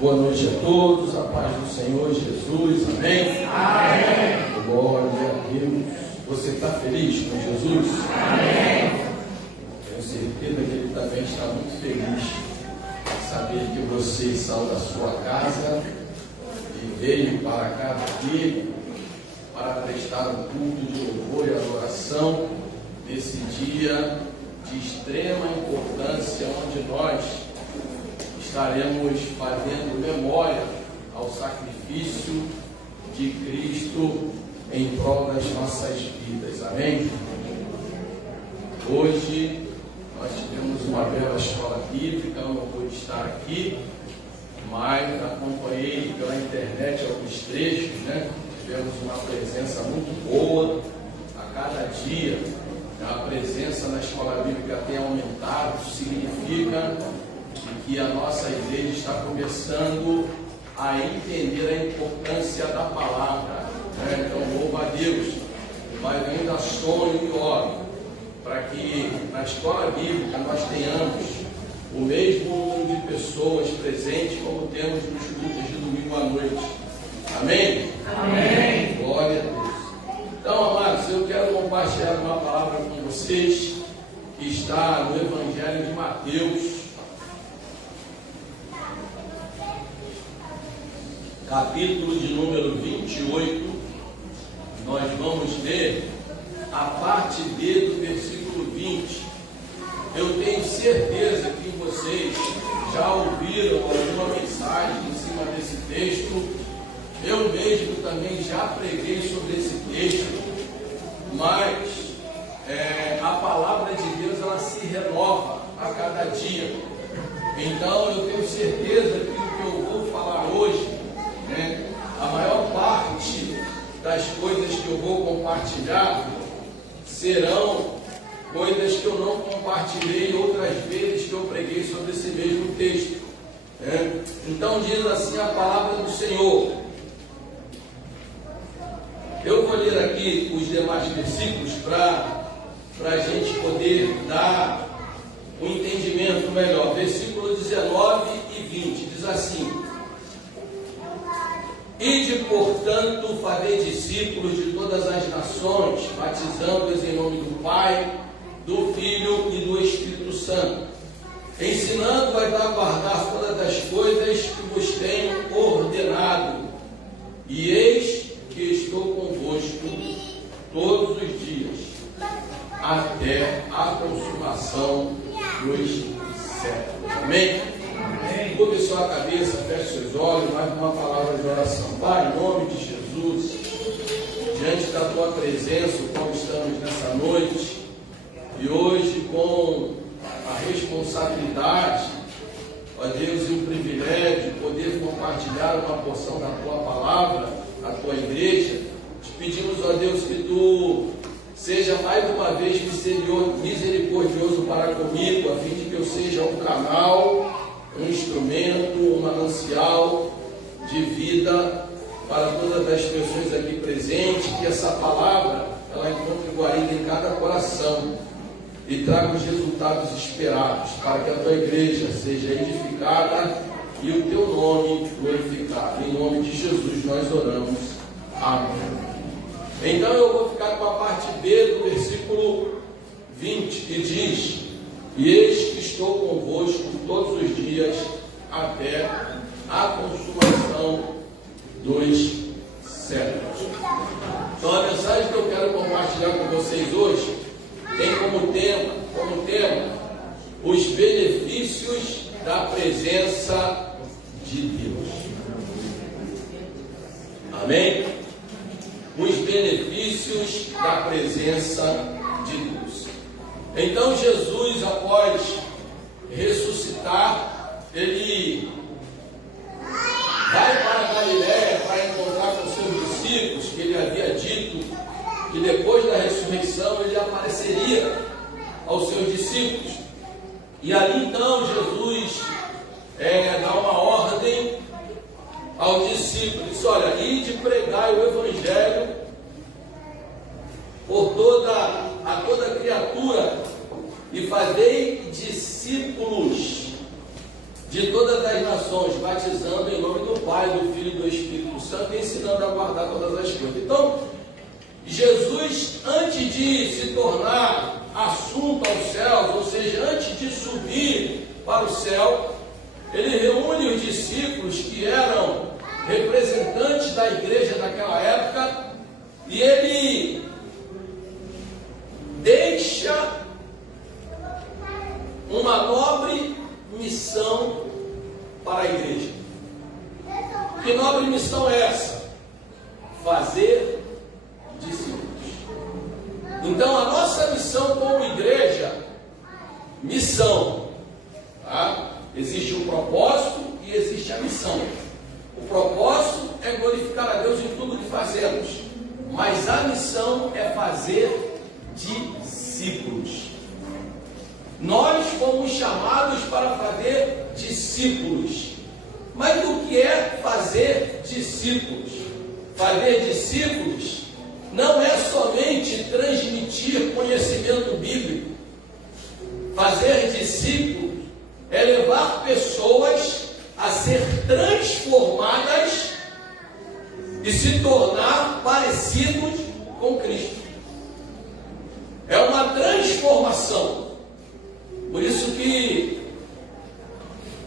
Boa noite a todos, a paz do Senhor Jesus, amém? Amém. Glória a Deus. Você está feliz com Jesus? Amém. Tenho certeza que Ele também está muito feliz em saber que você saiu da sua casa e veio para a casa dele para prestar um culto de louvor e adoração nesse dia de extrema importância, onde nós estaremos fazendo memória ao sacrifício de Cristo em prol das nossas vidas, amém? Hoje nós tivemos uma bela escola bíblica, eu não pude estar aqui, mas acompanhei pela internet alguns trechos, né? Tivemos uma presença muito boa, a cada dia a presença na escola bíblica tem aumentado, isso significa que a nossa igreja está começando a entender a importância da palavra, né? Então, louva a Deus, mas ainda sonho e oro para que na escola bíblica nós tenhamos o mesmo número de pessoas presentes como temos nos cultos de domingo à noite. Amém? Amém. Glória a Deus. Então, amados, eu quero compartilhar uma palavra com vocês que está no Evangelho de Mateus, capítulo de número 28, nós vamos ler a parte B do versículo 20. Eu tenho certeza que vocês já ouviram alguma mensagem em cima desse texto. Eu mesmo também já preguei sobre esse texto, mas a palavra de Deus ela se renova a cada dia. Então eu tenho certeza que o que eu vou falar hoje, a maior parte das coisas que eu vou compartilhar serão coisas que eu não compartilhei outras vezes que eu preguei sobre esse mesmo texto. Então diz assim a palavra do Senhor. Eu vou ler aqui os demais versículos para a gente poder dar um entendimento melhor. Versículo 19 e 20 diz assim: Ide, portanto, fazer discípulos de todas as nações, batizando-os em nome do Pai, do Filho e do Espírito Santo, ensinando-os a guardar todas as coisas que vos tenho ordenado. E eis que estou convosco todos os dias, até a consumação dos séculos. Amém? Curve sua cabeça, feche seus olhos, mais uma palavra de oração. Pai, em nome de Jesus, diante da tua presença, como estamos nessa noite, e hoje com a responsabilidade, ó Deus, e o privilégio de poder compartilhar uma porção da tua palavra, a tua igreja, te pedimos, ó Deus, que tu seja mais uma vez misericordioso para comigo, a fim de que eu seja um canal, um instrumento, um manancial de vida para todas as pessoas aqui presentes, que essa palavra ela encontre guarida em cada coração e traga os resultados esperados, para que a tua igreja seja edificada e o teu nome glorificado. Em nome de Jesus nós oramos. Amém. Então eu vou ficar com a parte B do versículo 20, que diz: E eis que estou convosco todos os dias, até a consumação dos séculos. Então a mensagem que eu quero compartilhar com vocês hoje tem como tema os benefícios da presença de Deus. Amém? Os benefícios da presença de Deus. Então Jesus, após ressuscitar, ele vai para a Galiléia para encontrar com seus discípulos, que ele havia dito que depois da ressurreição ele apareceria aos seus discípulos. E ali então Jesus dá uma ordem aos discípulos, diz: olha, ide pregai o Evangelho por toda criatura e fazei discípulos de todas as nações, batizando em nome do Pai, do Filho e do Espírito Santo, e ensinando a guardar todas as coisas. Então, Jesus, antes de se tornar assunto aos céus, ou seja, antes de subir para o céu, ele reúne os discípulos que eram representantes da igreja daquela época, e ele deixa uma nobre missão para a igreja. Que nobre missão é essa? Fazer discípulos. Então a nossa missão como igreja, missão, tá? Existe o propósito e existe a missão. O propósito é glorificar a Deus em tudo que fazemos, mas a missão é fazer discípulos. Nós fomos chamados para fazer discípulos. Mas o que é fazer discípulos? Fazer discípulos não é somente transmitir conhecimento bíblico. Fazer discípulos é levar pessoas a ser transformadas e se tornar parecidos com Cristo. É uma transformação. Por isso que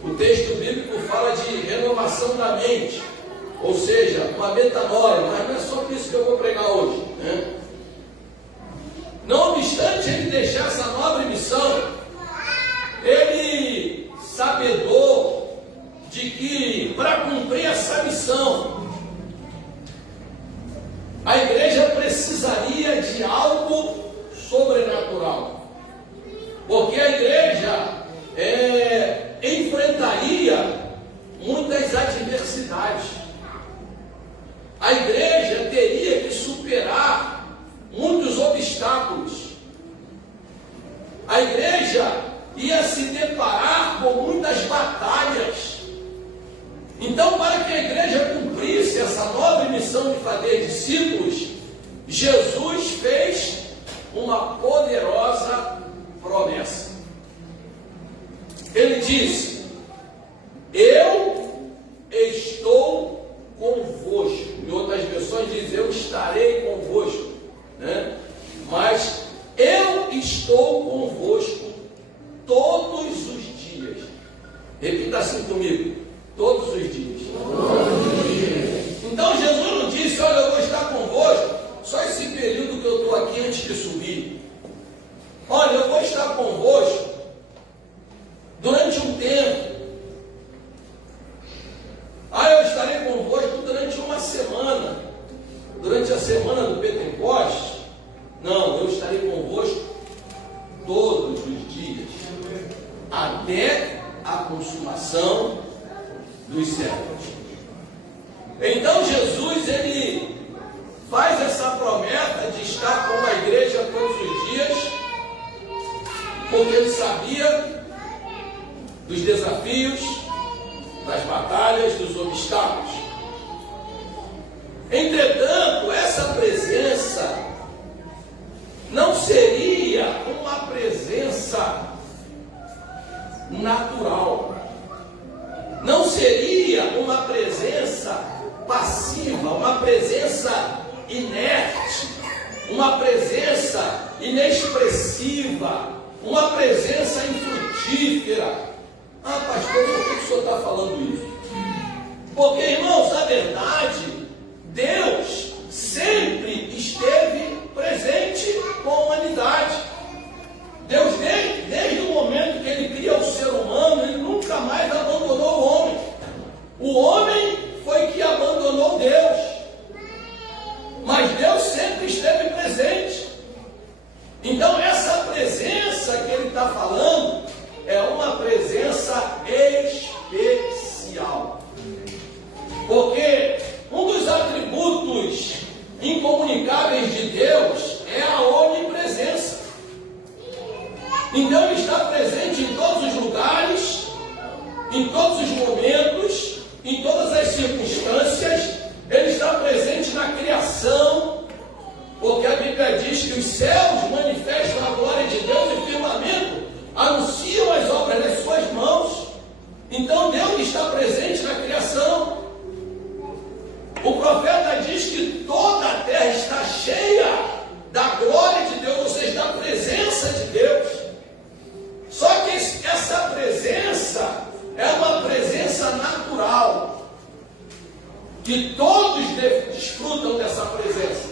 o texto bíblico fala de renovação da mente, ou seja, uma metanoia, mas não é só isso que eu vou pregar hoje, né? Não obstante ele deixar essa nobre missão, ele, sabedor de que para cumprir essa missão, a igreja precisaria de algo sobrenatural. Porque a igreja enfrentaria muitas adversidades. A igreja teria que superar muitos obstáculos. A igreja ia se deparar com muitas batalhas. Então, para que a igreja cumprisse essa nobre missão de fazer discípulos, Jesus fez uma poderosa promessa. Ele disse: eu estou convosco. Em outras versões diz: eu estarei convosco, né? Mas eu estou convosco todos os dias. Repita assim comigo: todos os dias. Todos os dias. Então Jesus não disse: olha, eu vou estar convosco só esse período que eu estou aqui antes de subir. Olha, eu vou estar convosco durante um tempo. Eu estarei convosco durante uma semana. Durante a semana do Pentecostes? Não, eu estarei convosco todos os dias, até a consumação dos séculos. Então Jesus, ele faz essa promessa de estar com a igreja todos os dias, porque ele sabia dos desafios, das batalhas, dos obstáculos. Entretanto, essa presença não seria uma presença natural, não seria uma presença passiva, uma presença inerte, uma presença inexpressiva, uma presença infrutífera. Pastor, por que o senhor está falando isso? Porque, irmãos, na verdade, Deus sempre esteve presente com a humanidade. Deus, desde o momento que ele cria o ser humano, ele nunca mais abandonou o homem. O homem foi que abandonou Deus, mas Deus sempre esteve presente. Então essa presença que ele está falando é uma presença especial, porque que todos desfrutam dessa presença,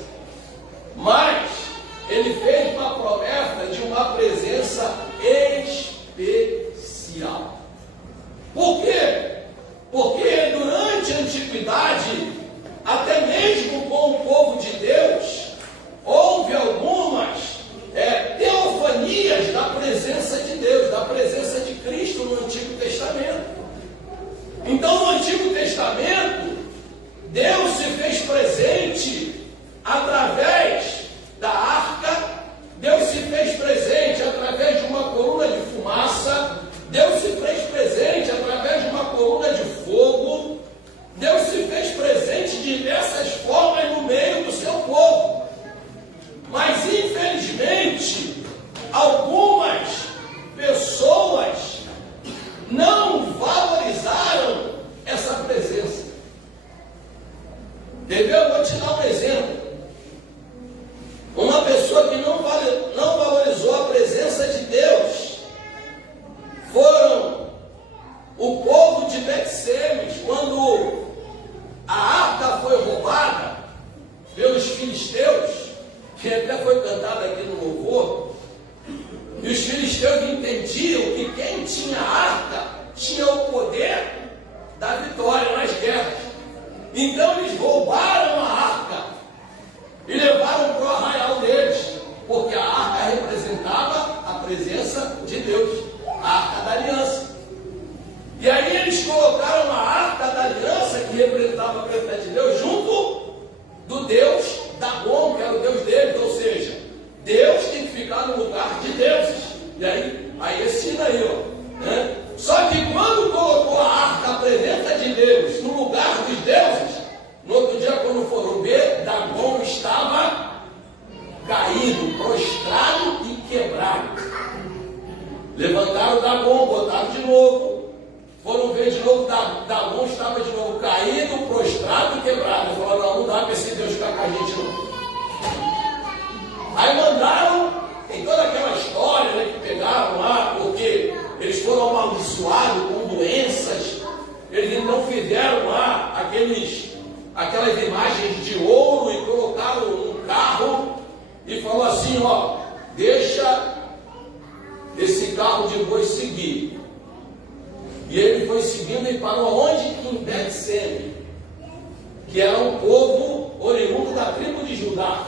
mas ele fez uma promessa de uma presença especial. Por quê? Porque durante a antiguidade, até mesmo com o povo de Deus, houve algumas teofanias da presença de Deus, da presença de Cristo no Antigo Testamento. Então, no Antigo Testamento, Deus se fez presente através da arca, Deus se fez presente através de uma coluna de fumaça, Deus se fez presente através de uma coluna de fogo, Deus se fez presente de diversas formas no meio do seu povo. Mas, infelizmente, algumas pessoas não valorizaram essa presença. Entendeu? Vou te dar um exemplo. Uma pessoa que não valorizou a presença de Deus foram o povo de Bet-Semes, quando a arca foi roubada pelos filisteus, que até foi cantado aqui no louvor, e os filisteus entendiam que quem tinha a arca tinha o poder da vitória nas guerras. Então eles roubaram a arca e levaram para o arraial deles, porque a arca representava a presença de Deus, a arca da aliança. E aí eles colocaram a arca da aliança, que representava a presença de Deus, junto do Deus Dagom, que era o Deus deles, ou seja, Deus tem que ficar no lugar de deuses. E aí esse daí, ó, né? Só que quando colocou a arca, a presença de Deus, no lugar dos deuses, no outro dia, quando foram ver, Dagom estava caído, prostrado e quebrado. Levantaram o Dagom, botaram de novo, foram ver de novo, Dagom estava de novo caído, prostrado e quebrado. Falaram, não dá para esse Deus ficar com a gente não. Aí mandaram, em toda aquela história, né, que pegaram lá, porque eles foram amaldiçoados com doenças, eles então fizeram lá aquelas imagens de ouro e colocaram num carro e falou assim, ó, deixa esse carro de boi seguir. E ele foi seguindo e parou onde? Em Bet-Semes, que era um povo oriundo da tribo de Judá.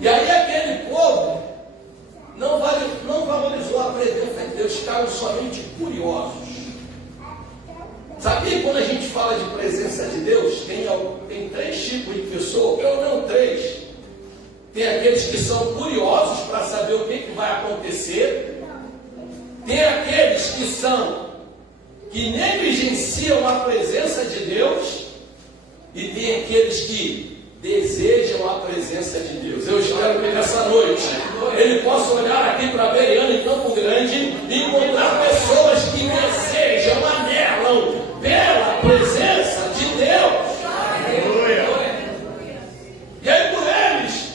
E aí aquele povo não valorizou a presença de Deus, ficaram somente curiosos. Sabia que quando a gente fala de presença de Deus, tem três tipos de pessoas, pelo menos três. Tem aqueles que são curiosos para saber o que vai acontecer. Tem aqueles que negligenciam a presença de Deus. E tem aqueles que desejam a presença de Deus. Eu espero que nessa noite ele possa olhar aqui para Beriano em Campo Grande e encontrar pessoas que desejam, anelam pela presença de Deus. E aí, por eles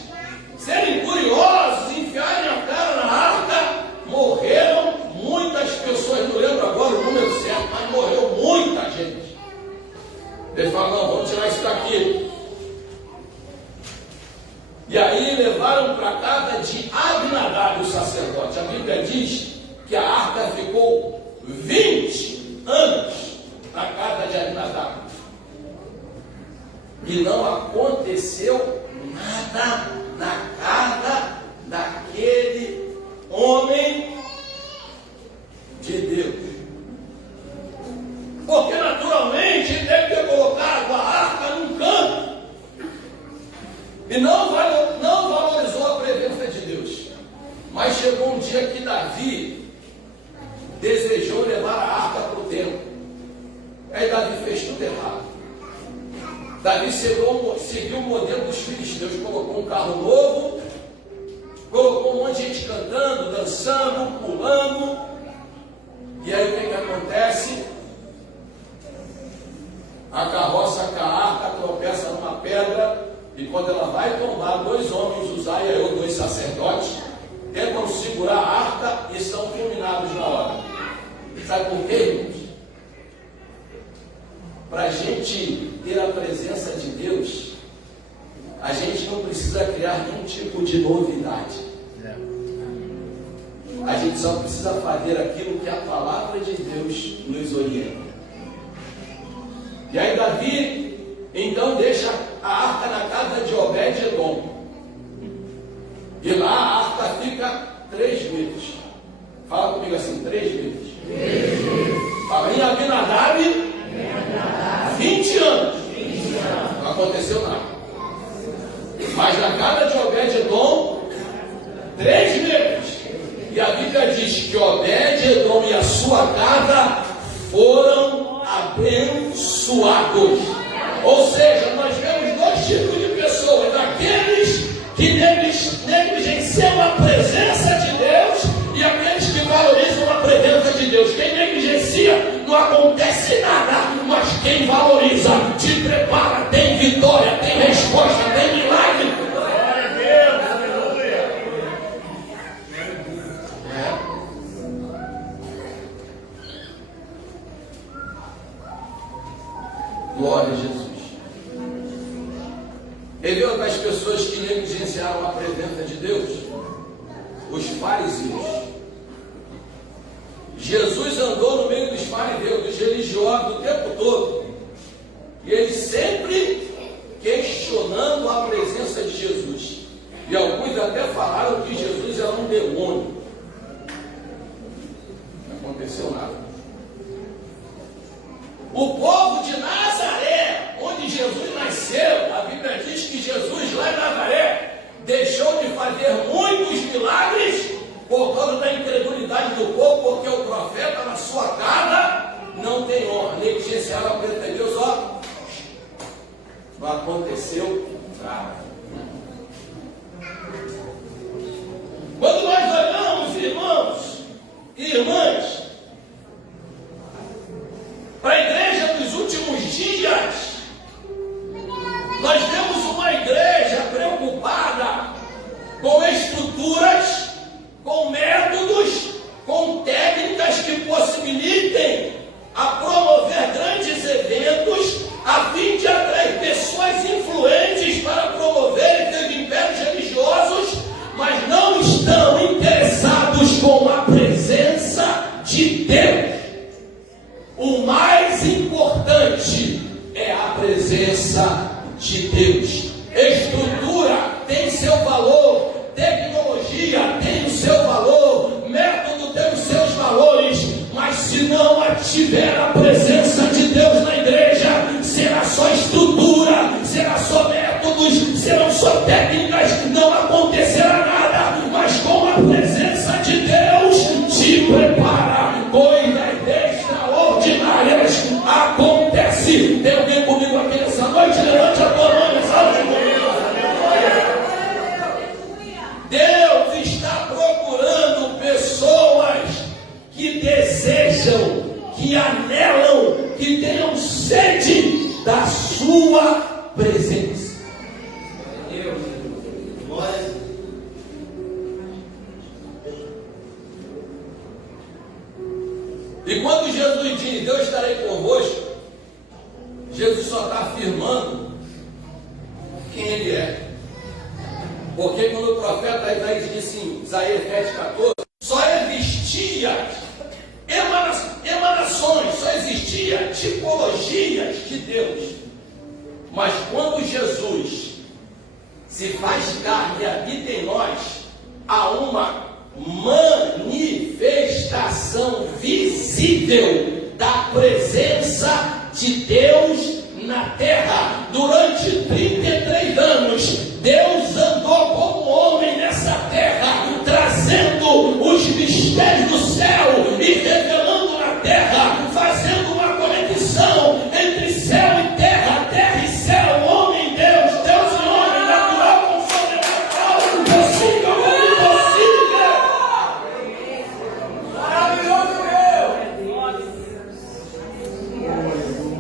serem curiosos, enfiarem a cara na arca, morreram muitas pessoas. Não lembro agora o número certo, mas morreu muita gente. Eles falaram, não, vamos tirar isso daqui. E aí levaram para a casa de Abinadab, o sacerdote. A Bíblia diz que a arca ficou 20 anos na casa de Abinadab. E não aconteceu nada na casa daquele homem de Deus. Porque naturalmente ele deve ter colocado a arca num canto. E não valorizou a presença de Deus. Mas chegou um dia que Davi desejou levar a arca para o templo. Aí Davi fez tudo errado. Davi seguiu o modelo dos filisteus, colocou um carro novo, colocou um monte de gente cantando, dançando, pulando. E aí o que acontece? A carroça com a arca tropeça numa pedra. E quando ela vai tombar, dois homens, Uzá e Aiô, dois sacerdotes, tentam segurar a arca e são fulminados na hora. Sabe por quê, irmãos? para a gente ter a presença de Deus, a gente não precisa criar nenhum tipo de novidade. A gente só precisa fazer aquilo que a palavra de Deus nos orienta. E aí Davi, então, deixa a arca na casa de Obed-Edom. E lá a arca fica 3 meses. Fala comigo assim, 3 meses. Fala em Abinadab, 20 anos. Não aconteceu nada. Mas na casa de Obed-Edom, 3 meses. E a Bíblia diz que Obed-Edom e a sua casa foram abençoados. Ou seja, nós vemos 2 tipos de pessoas: aqueles que negligenciam a presença de Deus e aqueles que valorizam a presença de Deus. Quem negligencia, não acontece nada, mas quem valoriza, te prepara, tem vitória, tem resposta, tem milagre. Glória a Deus, aleluia. Glória a Jesus. Ele viu das pessoas que negligenciaram a presença de Deus? Os fariseus. Jesus andou no meio dos fariseus, dos religiosos, o tempo todo. E ele sempre questionando a presença de Jesus. E alguns até falaram que Jesus era um demônio. Não aconteceu nada. O povo de Nazaré, onde Jesus nasceu, a Bíblia diz que Jesus lá em Nazaré deixou de fazer muitos milagres por causa da incredulidade do povo, porque o profeta na sua casa não tem honra. Negligenciaram a presença de Deus, ó, não aconteceu nada. Quando nós olhamos, irmãos e irmãs, para a igreja dos últimos dias, nós vemos uma igreja preocupada com estruturas, com métodos, com técnicas que possibilitem a promover grandes eventos, a fim de atrair pessoas influentes para promoverem seus impérios religiosos, mas não estão interessados com a presença de Deus. O mais importante é a presença de Deus. Estrutura tem seu valor, tecnologia tem o seu valor, método tem os seus valores, mas se não tiver a presença de Deus na igreja, será só estrutura, será só métodos, serão só técnicas, não acontecerá nada. Mas com a presença de Deus, te prepara, coisas extraordinárias acontece. Tem alguém comigo aqui nessa noite? Levante a tua mão, exalte comigo. Deus está procurando pessoas que desejam, que anelam, que tenham sede da sua presença. Deus, glória. E quando Jesus diz, eu estarei convosco, Jesus só está afirmando quem Ele é. Porque quando o profeta Isaías disse em Isaías 7,14, só existia emanações, só existia tipologias de Deus. Mas quando Jesus se faz carne e habita em nós, há uma manifestação visível da presença de Deus na terra. Durante 33 anos, Deus andou como homem nessa terra, trazendo os mistérios do céu e revelando na terra, fazendo uma conexão entre céu e terra e céu, homem e Deus, Deus e homem, natural com sobrenatural, possível com impossível.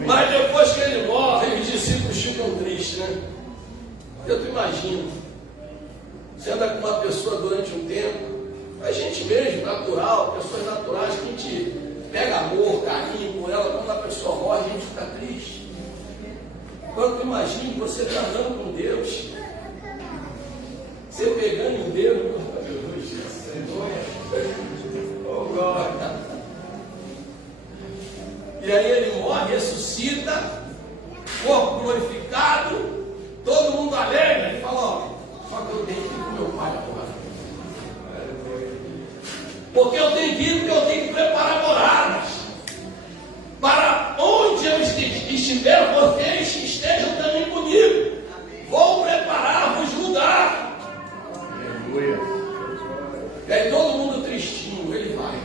Mas depois que ele morre, os discípulos ficam tristes, né? Eu imagino, você anda com uma pessoa durante um tempo, a gente mesmo, natural, pessoas naturais, que a gente pega amor, carinho por ela, quando a pessoa morre, a gente fica triste. imagine você tratando com Deus, você pegando o dedo, oh glória. E aí ele morre, ressuscita, corpo glorificado, todo mundo alegre. Ele fala: ó, só que eu tenho que ir com meu pai agora. Porque eu tenho que ir, porque eu tenho que preparar moradas. Para onde eu estiver, vocês estejam também comigo. Vou preparar-vos lugar. Aleluia. E aí todo mundo tristinho, ele vai.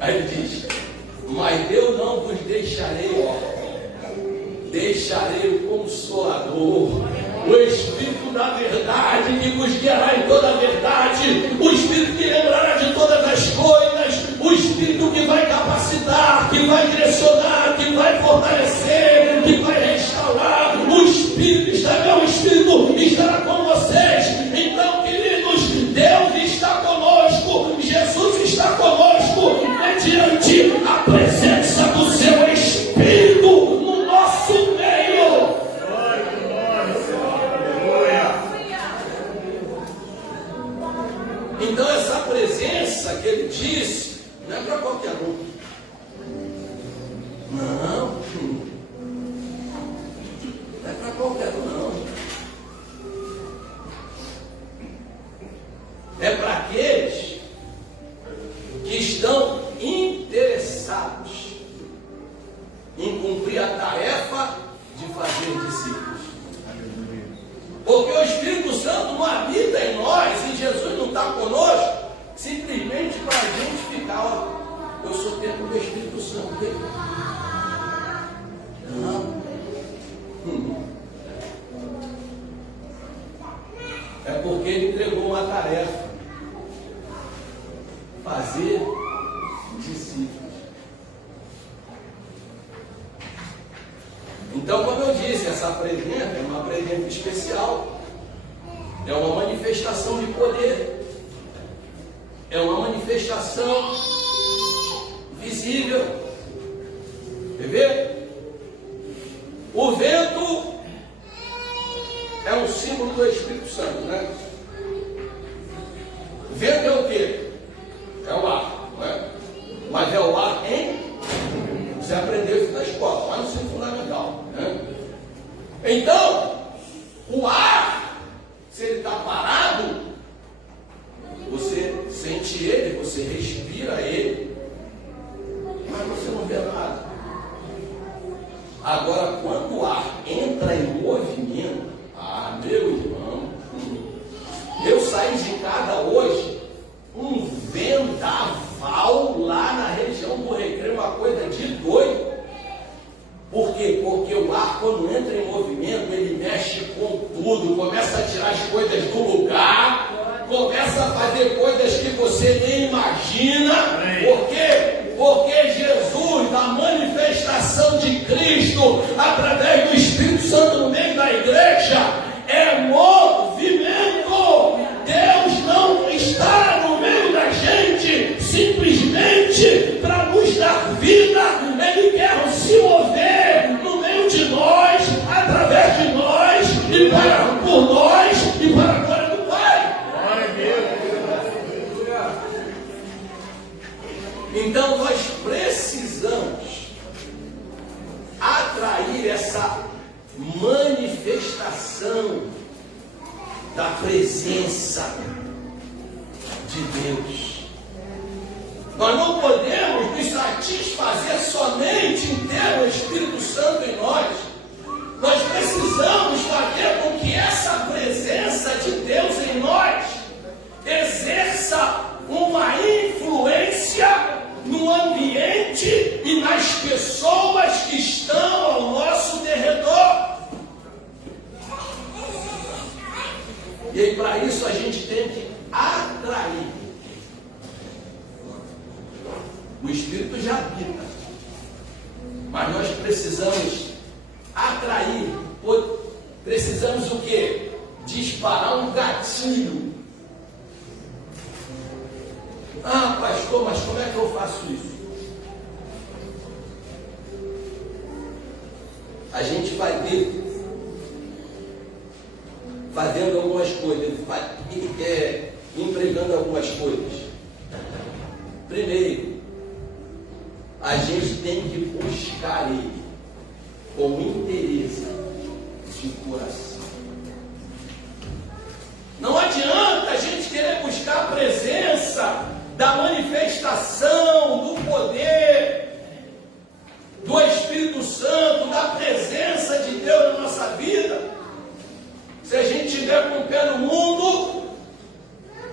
Aí ele diz: mas eu não vos deixarei órfãos, deixarei o Consolador, o Espírito da verdade, que vos guiará em toda a verdade, o Espírito que lembrará de todas as coisas, o Espírito que vai capacitar, que vai direcionar, que vai fortalecer, que vai restaurar. O Espírito estará, o Espírito estará com vocês. Então, queridos, Deus está conosco, Jesus está conosco, mediante a presença do seu Espírito no nosso meio. Então essa presença que ele disse não é para qualquer um. Não é para qualquer um, não. É para aqueles que estão interessados em cumprir a tarefa de fazer discípulos. Porque o Espírito Santo não habita em nós e Jesus não está conosco simplesmente para a gente ficar: ó, eu sou templo do Espírito Santo. Não. É porque ele entregou uma tarefa: fazer discípulos. Então, como eu disse, essa presença é uma presença especial, é uma manifestação de poder, é uma manifestação visível. Quer ver? O vento é um símbolo do Espírito Santo, né? O vento é o quê? É o ar, não é? Mas é o ar em... Você aprendeu isso na escola, lá no ensino fundamental, né? Então, o ar, se ele está parado, você sente ele, você respira ele, mas você não vê nada. Agora, quando o ar entra em movimento, meu irmão, eu saí de casa hoje, um vendaval lá na região do Recreio, uma coisa de doido. Por quê? Porque o ar, quando entra em movimento, ele mexe com tudo, começa a tirar as coisas do lugar, começa a fazer coisas que você nem imagina. Por quê? Porque Jesus, a manifestação de Cristo, através do Espírito Santo no meio da igreja, é movimento. Deus não está no meio da gente simplesmente para nos dar vida. Ele quer se mover no meio de nós, através de nós, e por nós, e para a glória do Pai. Glória a Deus. Então nós precisamos atrair essa manifestação da presença de Deus. Nós não podemos nos satisfazer somente em ter o Espírito Santo em nós. Nós precisamos fazer com que essa presença de Deus em nós exerça uma influência no ambiente e nas pessoas que estão ao nosso derredor. E aí, para isso, a gente tem que atrair. O Espírito já habita, mas nós precisamos atrair. Precisamos o quê? Disparar um gatilho. Ah, pastor, mas como é que eu faço isso? A gente vai ter fazendo algumas coisas, empregando algumas coisas. Primeiro, a gente tem que buscar Ele com interesse de coração. Não adianta a gente querer buscar a presença da manifestação, do poder, do Espírito Santo, da presença de Deus na nossa vida, se a gente estiver com um pé no mundo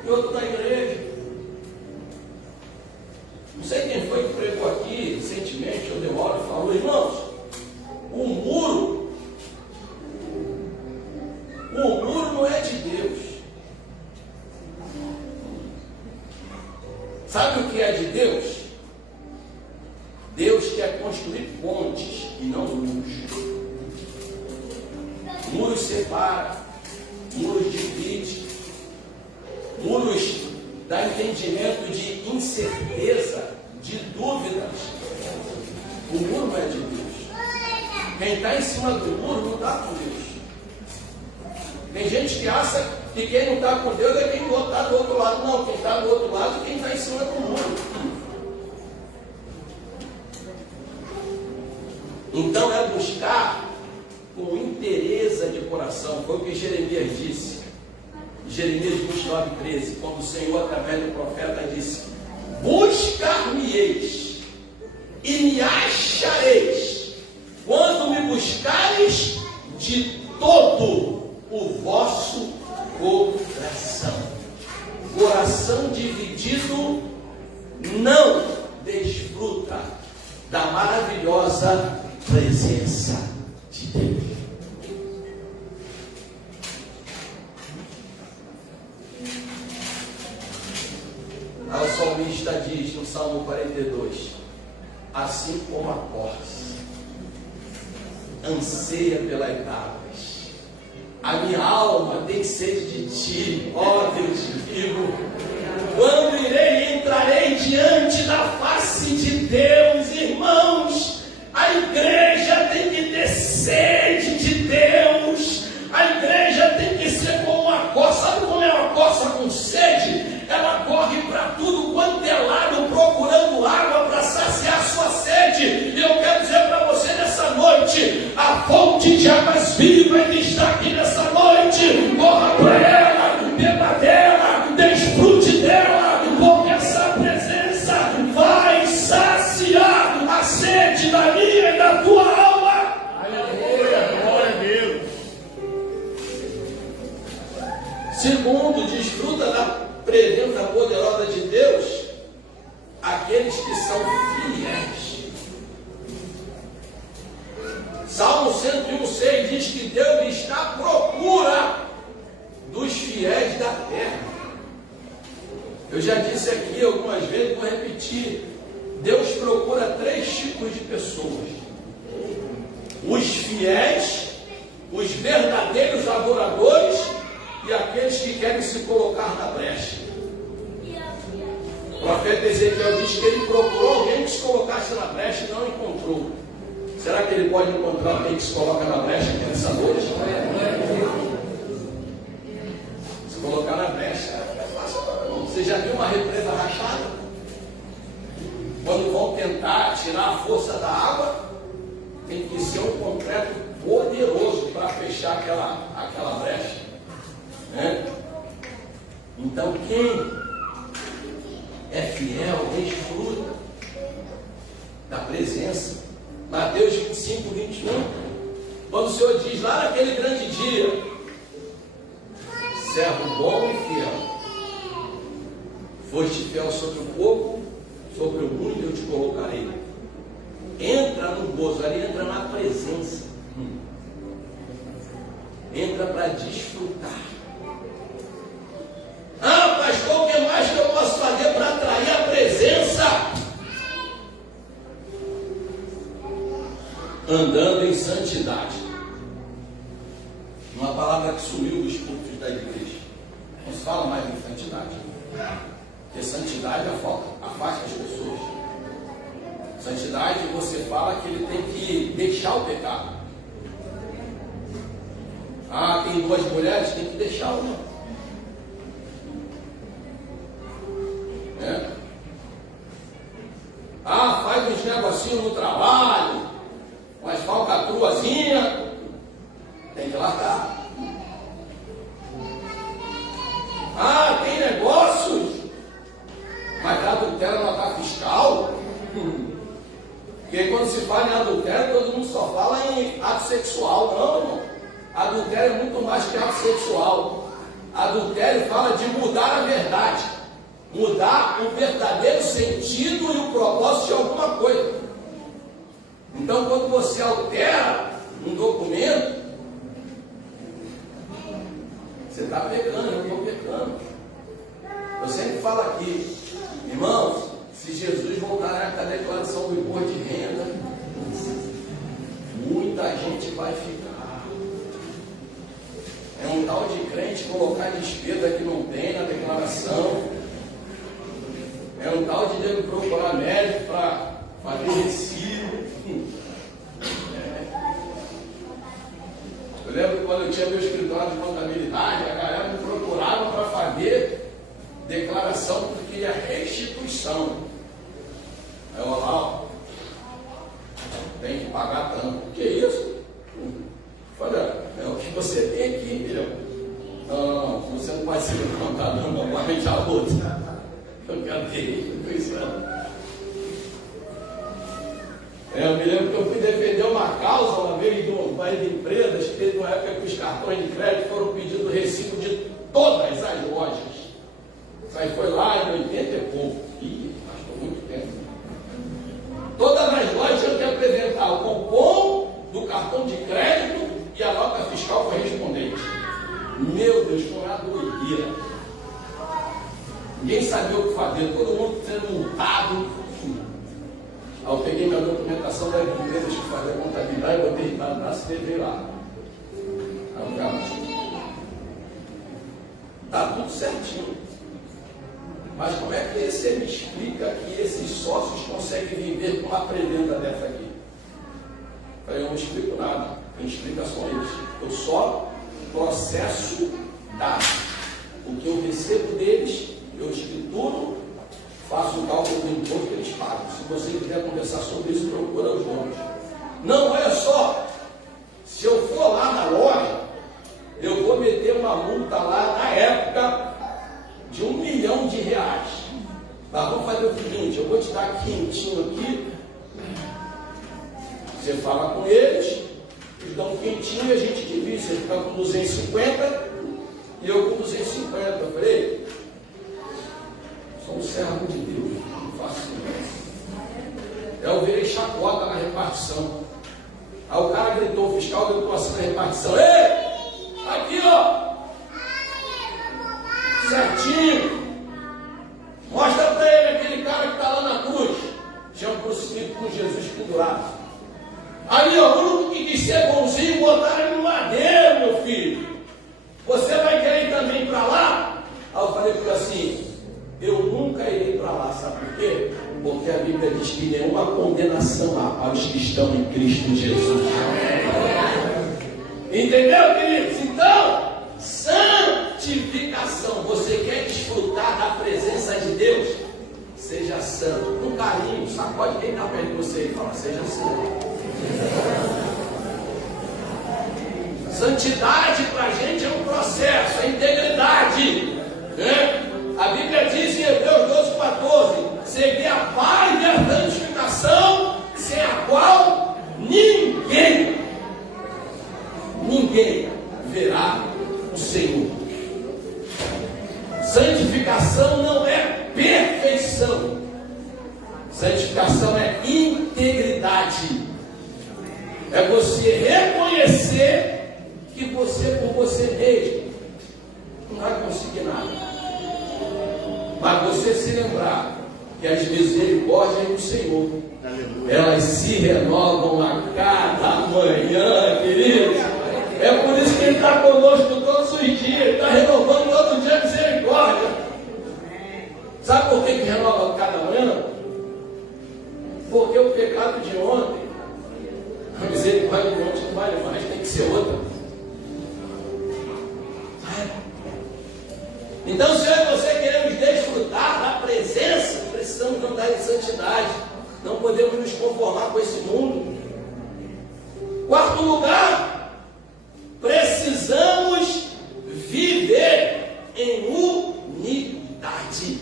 e outro na igreja. Não sei quem foi que pregou aqui recentemente, ou deu hora, falou, irmãos, o muro não é de Deus. Sabe o que é de Deus? Deus quer construir pontes e não muros. Muros separam, muros dividem, muros dá entendimento de incerteza, de dúvidas. O muro não é de Deus. Quem está em cima do muro não está com Deus. Tem gente que acha que quem não está com Deus é quem está do outro lado. Não, quem está do outro lado é quem está em cima do muro. Então é buscar com interesse de coração. Foi o que Jeremias disse. Jeremias 29:13, quando o Senhor, através do profeta, disse: buscar-me-eis e me achareis, quando me buscareis de todo o vosso coração. Coração dividido não desfruta da maravilhosa presença de Deus. O salmista diz no Salmo 42: assim como a corça anseia pelas águas, a minha alma tem sede de ti, ó Deus vivo. Quando entrarei diante da face de Deus, irmãos. A igreja tem que ter sede de Deus. A igreja tem que ser como uma corça. Sabe como é uma corça com sede? Ela corre para tudo quanto é lado, procurando água para saciar sua sede. E eu quero dizer para você nessa noite: a fonte de águas vivas está aqui nessa noite. Corra para ela, beba dela, desfrute dela, porque essa presença vai saciar a sede da minha e da tua alma. Aleluia, glória a Deus. Segundo, desfruta da presença poderosa de Deus aqueles que são fiéis. Salmo 101:6 diz que Deus está à procura dos fiéis da terra. Eu já disse aqui algumas vezes, vou repetir: Deus procura 3 tipos de pessoas: os fiéis, os verdadeiros adoradores e aqueles que querem se colocar na brecha. O profeta Ezequiel diz que ele procurou alguém que se colocasse na brecha e não encontrou. Será que ele pode encontrar alguém que se coloca na brecha aqui nessa noite? Se colocar na brecha é fácil. Você já viu uma represa rachada? Quando vão tentar tirar a força da água, tem que ser um concreto poderoso para fechar aquela brecha. Então quem é fiel desfruta da presença. Mateus 25:21, quando o Senhor diz lá naquele grande dia: servo bom e fiel, foste fiel sobre o pouco, sobre o muito eu te colocarei. Entra no gozo, ali entra na presença, entra para desfrutar. Ah, pastor, o que mais que eu posso fazer para atrair a presença? Andando em santidade. Uma palavra que sumiu dos cultos da igreja. Não se fala mais em santidade. Porque santidade afasta as pessoas. Santidade, você fala que ele tem que deixar o pecado. Ah, tem 2 mulheres, tem que deixar uma. Ah, faz uns negocinhos no trabalho, umas falcatruazinhas, tem que largar. Ah, tem negócios, mas adultério não está fiscal. Porque quando se fala em adultério, todo mundo só fala em ato sexual. Não, irmão. Adultério é muito mais que ato sexual. Adultério fala de mudar a verdade, mudar o verdadeiro sentido e o propósito de alguma coisa. Então, quando você altera um documento, você está pecando, eu estou pecando. Eu sempre falo aqui, irmãos, se Jesus voltar com a declaração do imposto de renda, muita gente vai ficar. É um tal de crente colocar despesa que não tem na declaração. É um tal de dele procurar médico para fazer recibo. Eu lembro que quando eu tinha meu escritório de contabilidade, a galera me procurava para fazer declaração porque queria restituição. Aí eu lá, tem que pagar tanto. Que isso? Falei, é o que você tem aqui, filhão. Não, você não vai ser contado, não, vai me dar outra. Eu quero ter restituição. Eu me lembro que eu fui defender uma causa uma vez de um país de empresas, que teve uma época que os cartões de crédito foram pedindo recibo de todas as lojas. Isso aí foi lá em 80 e pouco. Ih, gastou muito tempo. Todas as lojas tinham que apresentar o cupom do cartão de crédito e a nota fiscal correspondente. Meu Deus, foi uma doideira. Ninguém sabia o que fazer, todo mundo sendo multado. Aí eu peguei minha documentação das empresas que faziam contabilidade, botei no braço e levei lá. Aí o cara, está tudo certinho. Mas como é que você me explica que esses sócios conseguem viver com uma prebenda dessa aqui? Eu falei, eu não explico nada, quem explica são eles. Eu só processo dados. O que eu recebo deles, eu escrituro, faço o cálculo do imposto que eles pagam. Se você quiser conversar sobre isso, procura os donos. Não, olha só, se eu for lá na loja, eu vou meter uma multa lá na época de R$1 milhão. Tá, vamos fazer o seguinte, eu vou te dar quentinho aqui, você fala com eles, eles dão um quentinho e a gente divide, você fica com 250 e eu com 250. Eu falei, sou um servo de Deus, não faço isso. Eu virei chacota na repartição. Aí o cara gritou, o fiscal gritou assim na repartição, ei, aqui ó, certinho, mostra para ele aquele cara que está lá na cruz, tinha um crucifixo com Jesus pendurado. Ali ó, o único que quis ser bonzinho, botaram ele no madeiro, meu filho. Você vai querer ir também ir para lá? Aí eu falei para ele assim, eu nunca irei para lá, sabe por quê? Porque a Bíblia diz que nenhuma condenação há aos que estão em Cristo Jesus. Entendeu, queridos? Então, santificação. Você quer desfrutar da presença de Deus? Seja santo. Com carinho, sacode quem está perto de você e fala, seja santo. Santidade para a gente é um processo, é integridade, né? A Bíblia diz em Hebreus 12:14, seguir a paz e a santificação, sem a qual ninguém verá o Senhor. Santificação não é perfeição, santificação é integridade. É você reconhecer que você por você mesmo não vai conseguir nada. Mas você se lembrar que as misericórdias do Senhor, elas se renovam a cada manhã, queridos. É por isso que Ele está conosco todos os dias, Ele está renovando todo dia a misericórdia. Sabe por que renova a cada manhã? Porque o pecado de ontem, a misericórdia de ontem não vale mais, tem que ser outra. santidade. Não podemos nos conformar com esse mundo. Quarto lugar, precisamos viver em unidade.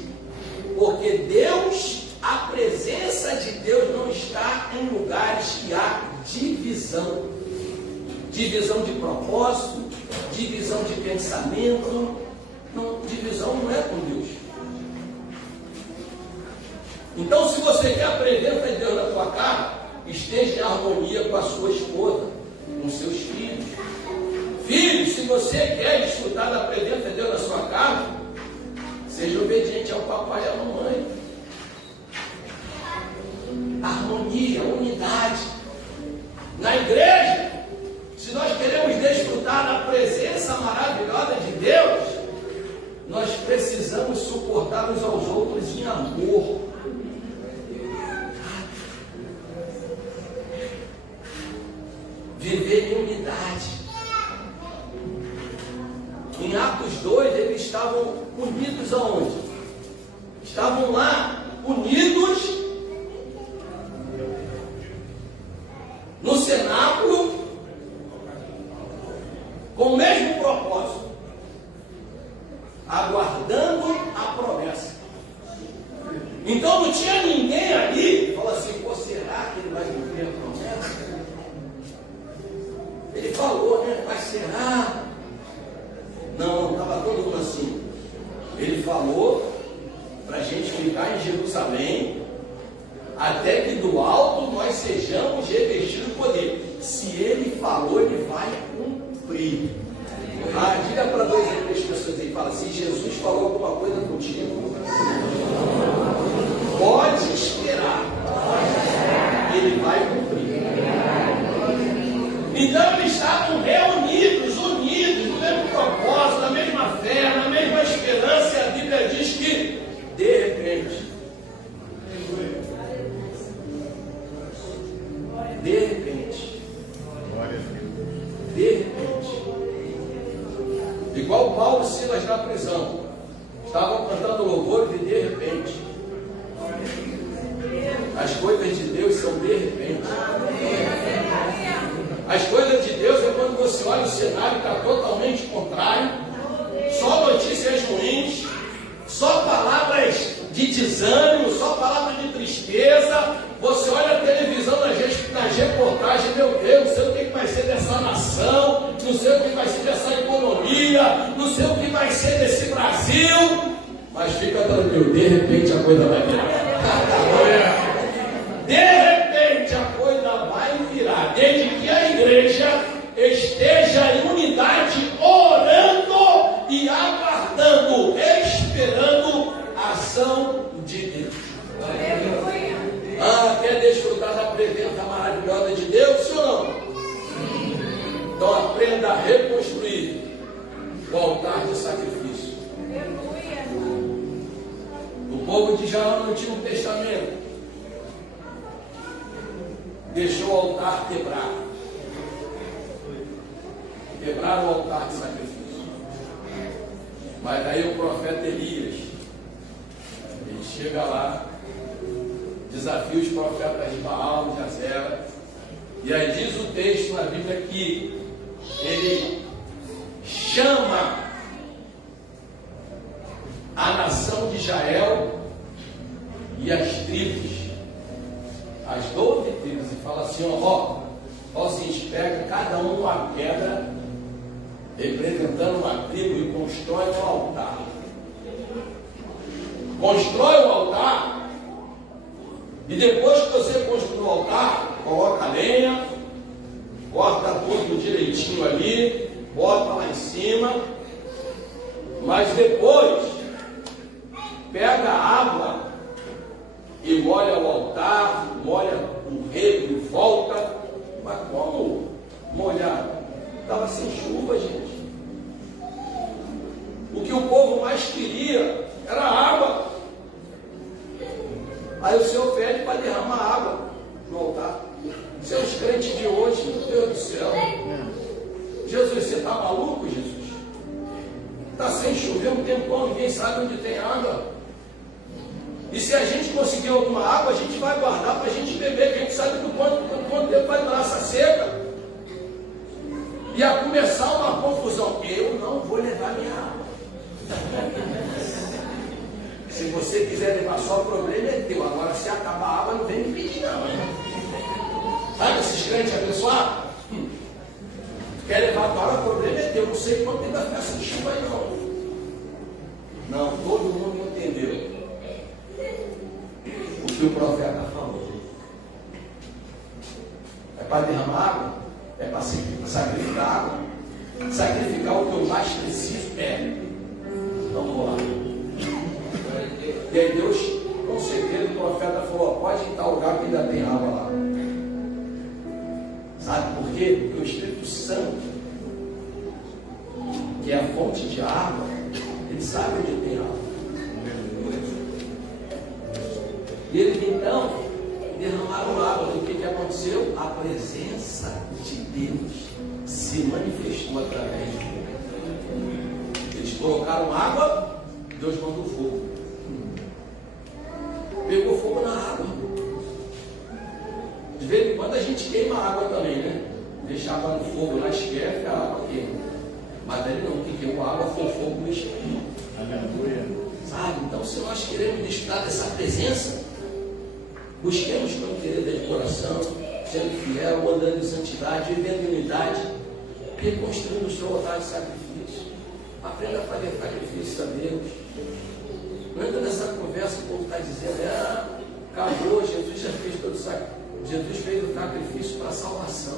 Porque Deus, a presença de Deus não está em lugares que há divisão. Divisão de propósito, divisão de pensamento. Não, divisão não é com Deus. Então, se você quer a presença de Deus na tua casa, esteja em harmonia com a sua esposa, com seus filhos. Filhos, se você quer desfrutar da presença de Deus na sua casa, seja obediente ao papai e à mamãe. Harmonia, unidade. Na igreja, se nós queremos desfrutar da presença maravilhosa de Deus, nós precisamos suportar uns aos outros em amor. Viver em unidade. Em Atos 2, eles estavam unidos aonde? Estavam lá, unidos no cenáculo, com o mesmo propósito, aguardando a promessa. Então não tinha ninguém ali que falou assim: pô, será que ele vai cumprir a promessa? Ele falou, né? Mas será? Não, estava todo mundo assim. Ele falou para a gente ficar em Jerusalém, até que do alto nós sejamos revestidos de poder. Se ele falou, ele vai cumprir. Diga para 2 ou 3 pessoas aí, fala: se Jesus falou alguma coisa contigo, pode esperar, ele vai cumprir. Então eles estavam reunidos, unidos, no mesmo propósito, na mesma fé, na mesma esperança. E a Bíblia diz que, de repente, igual Paulo e Silas na prisão, estavam cantando louvores e de repente, as coisas de Deus são de repente. As coisas de Deus é quando você olha o cenário está totalmente contrário, só notícias ruins, só palavras de desânimo, só palavras de tristeza. Você olha a televisão nas reportagens, meu Deus, não sei o que vai ser dessa nação, não sei o que vai ser dessa economia, não sei o que vai ser desse Brasil, mas fica tranquilo, de repente a coisa vai virar. De repente a coisa vai virar, desde que a igreja esteja em unidade, orando e aguardando, esperando a ação de Deus. Quer desfrutar da presença maravilhosa de Deus, sim ou não? Então aprenda a reconstruir o altar de sacrifício. O povo de Israel no Antigo Testamento deixou o altar quebrado. Quebraram o altar de sacrifício. Mas aí o profeta Elias, ele chega lá, desafia os profetas de Baal, de Azera, e aí diz o texto na Bíblia que ele chama a nação de Israel e as tribos, as 12 tribos, e fala assim: vocês pegam cada um uma pedra representando uma tribo e constrói um altar. Constrói o altar. E depois que você construir o altar, coloca a lenha, corta tudo direitinho ali, bota lá em cima, mas depois pega a água e molha o altar, molha o rego e volta. Mas como molhar? Estava sem chuva, gente. O que o povo mais queria era água. Aí o Senhor pede para derramar água no altar. Seus crentes de hoje, meu Deus do céu. Jesus, você está maluco, Jesus? Está sem chover um tempão, ninguém sabe onde tem água. E se a gente conseguir alguma água, a gente vai guardar para a gente beber, que a gente sabe do quanto tempo vai durar essa seca. E a começar uma confusão. Eu não vou levar minha água. Se você quiser levar só, o problema é teu. Agora, se acabar a água, não vem me pedir, não. Sabe esses crentes abençoados? Quer levar a água, o problema é teu. Não sei quanto tempo vai ficar sem chuva aí, não. Não, todo mundo entendeu o que o profeta falou. É para derramar água? É para sacrificar água? Sacrificar o que eu mais preciso? Então vou lá. E aí Deus, com certeza, o profeta falou: pode ir em tal lugar que ainda tem água lá. Sabe por quê? Porque o Espírito Santo, que é a fonte de água, ele sabe onde tem água. E eles então derramaram água. E o que aconteceu? A presença de Deus se manifestou através de fogo. Eles colocaram água, Deus mandou fogo. Pegou fogo na água. De vez em quando a gente queima a água também, né? Deixava no fogo lá, esquece, a água queima. Mas ele não, que queimou a água foi o fogo no Espírito. Sabe? Então, se nós queremos desfrutar dessa presença, busquemos com querer de coração, sendo fiel, andando em santidade, vivendo em unidade, reconstruindo o seu altar de sacrifício. Aprenda a fazer sacrifício a Deus. Não entra nessa conversa que o povo está dizendo: acabou, Jesus já fez todo o sacrifício. Jesus fez o sacrifício para a salvação.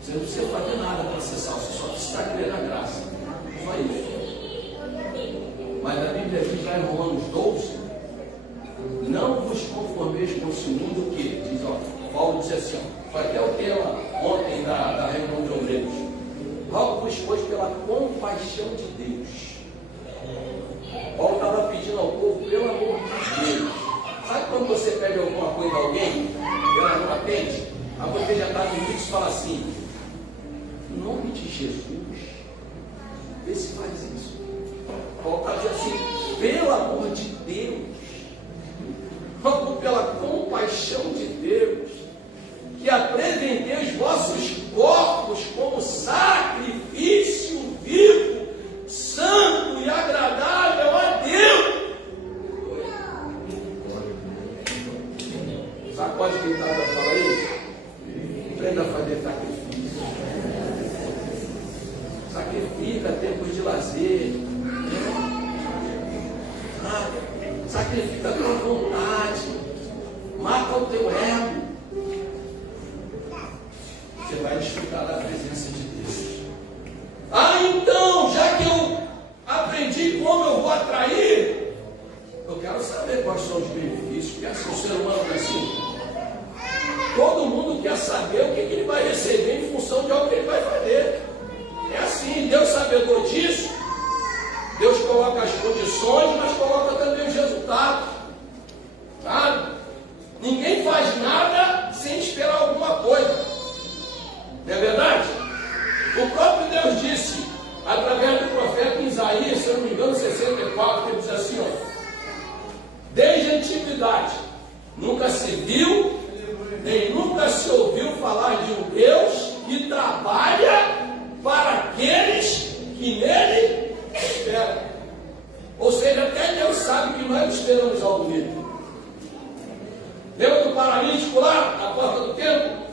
Você não precisa fazer nada para ser salvo, você só precisa crer na graça. Só isso. Mas a Bíblia diz lá em Romanos 12: não vos conformeis com esse mundo que, diz, Paulo disse assim, foi até o tema ontem da reunião de obreiros. Rogo-vos, pois, pela compaixão de Deus. Paulo estava pedindo ao povo, pelo amor de Deus. Sabe quando você pede alguma coisa a alguém, e ela não atende? Aí você já está no limite e fala assim: em nome de Jesus, vê se faz isso. Paulo está dizendo assim: pelo amor de Deus, rogo pela compaixão de Deus, que apresenteis os vossos corpos como sacrifício vivo, santo e agradável a Deus. Sacode quem está para falar isso? Aprenda a fazer sacrifício. Sacrifica tempos de lazer. Sacrifica a tua vontade. Mata o teu ego. Você vai desfrutar da presença de Deus. Então, já que eu aprendi como eu vou atrair, eu quero saber quais são os benefícios. Porque assim, o ser humano é assim. Todo mundo quer saber o que ele vai receber em função de algo que ele vai fazer. É assim, Deus sabedor disso. Deus coloca as condições, mas coloca também os resultados. Sabe? Ninguém faz nada sem esperar alguma coisa. Não é verdade? O próprio Deus disse, através do profeta Isaías, se eu não me engano, 64, ele diz assim, desde a antiguidade, nunca se viu, nem nunca se ouviu falar de um Deus que trabalha para aqueles que nele esperam. Ou seja, até Deus sabe que nós esperamos algo nele. Lembra do paralítico lá, na porta do templo?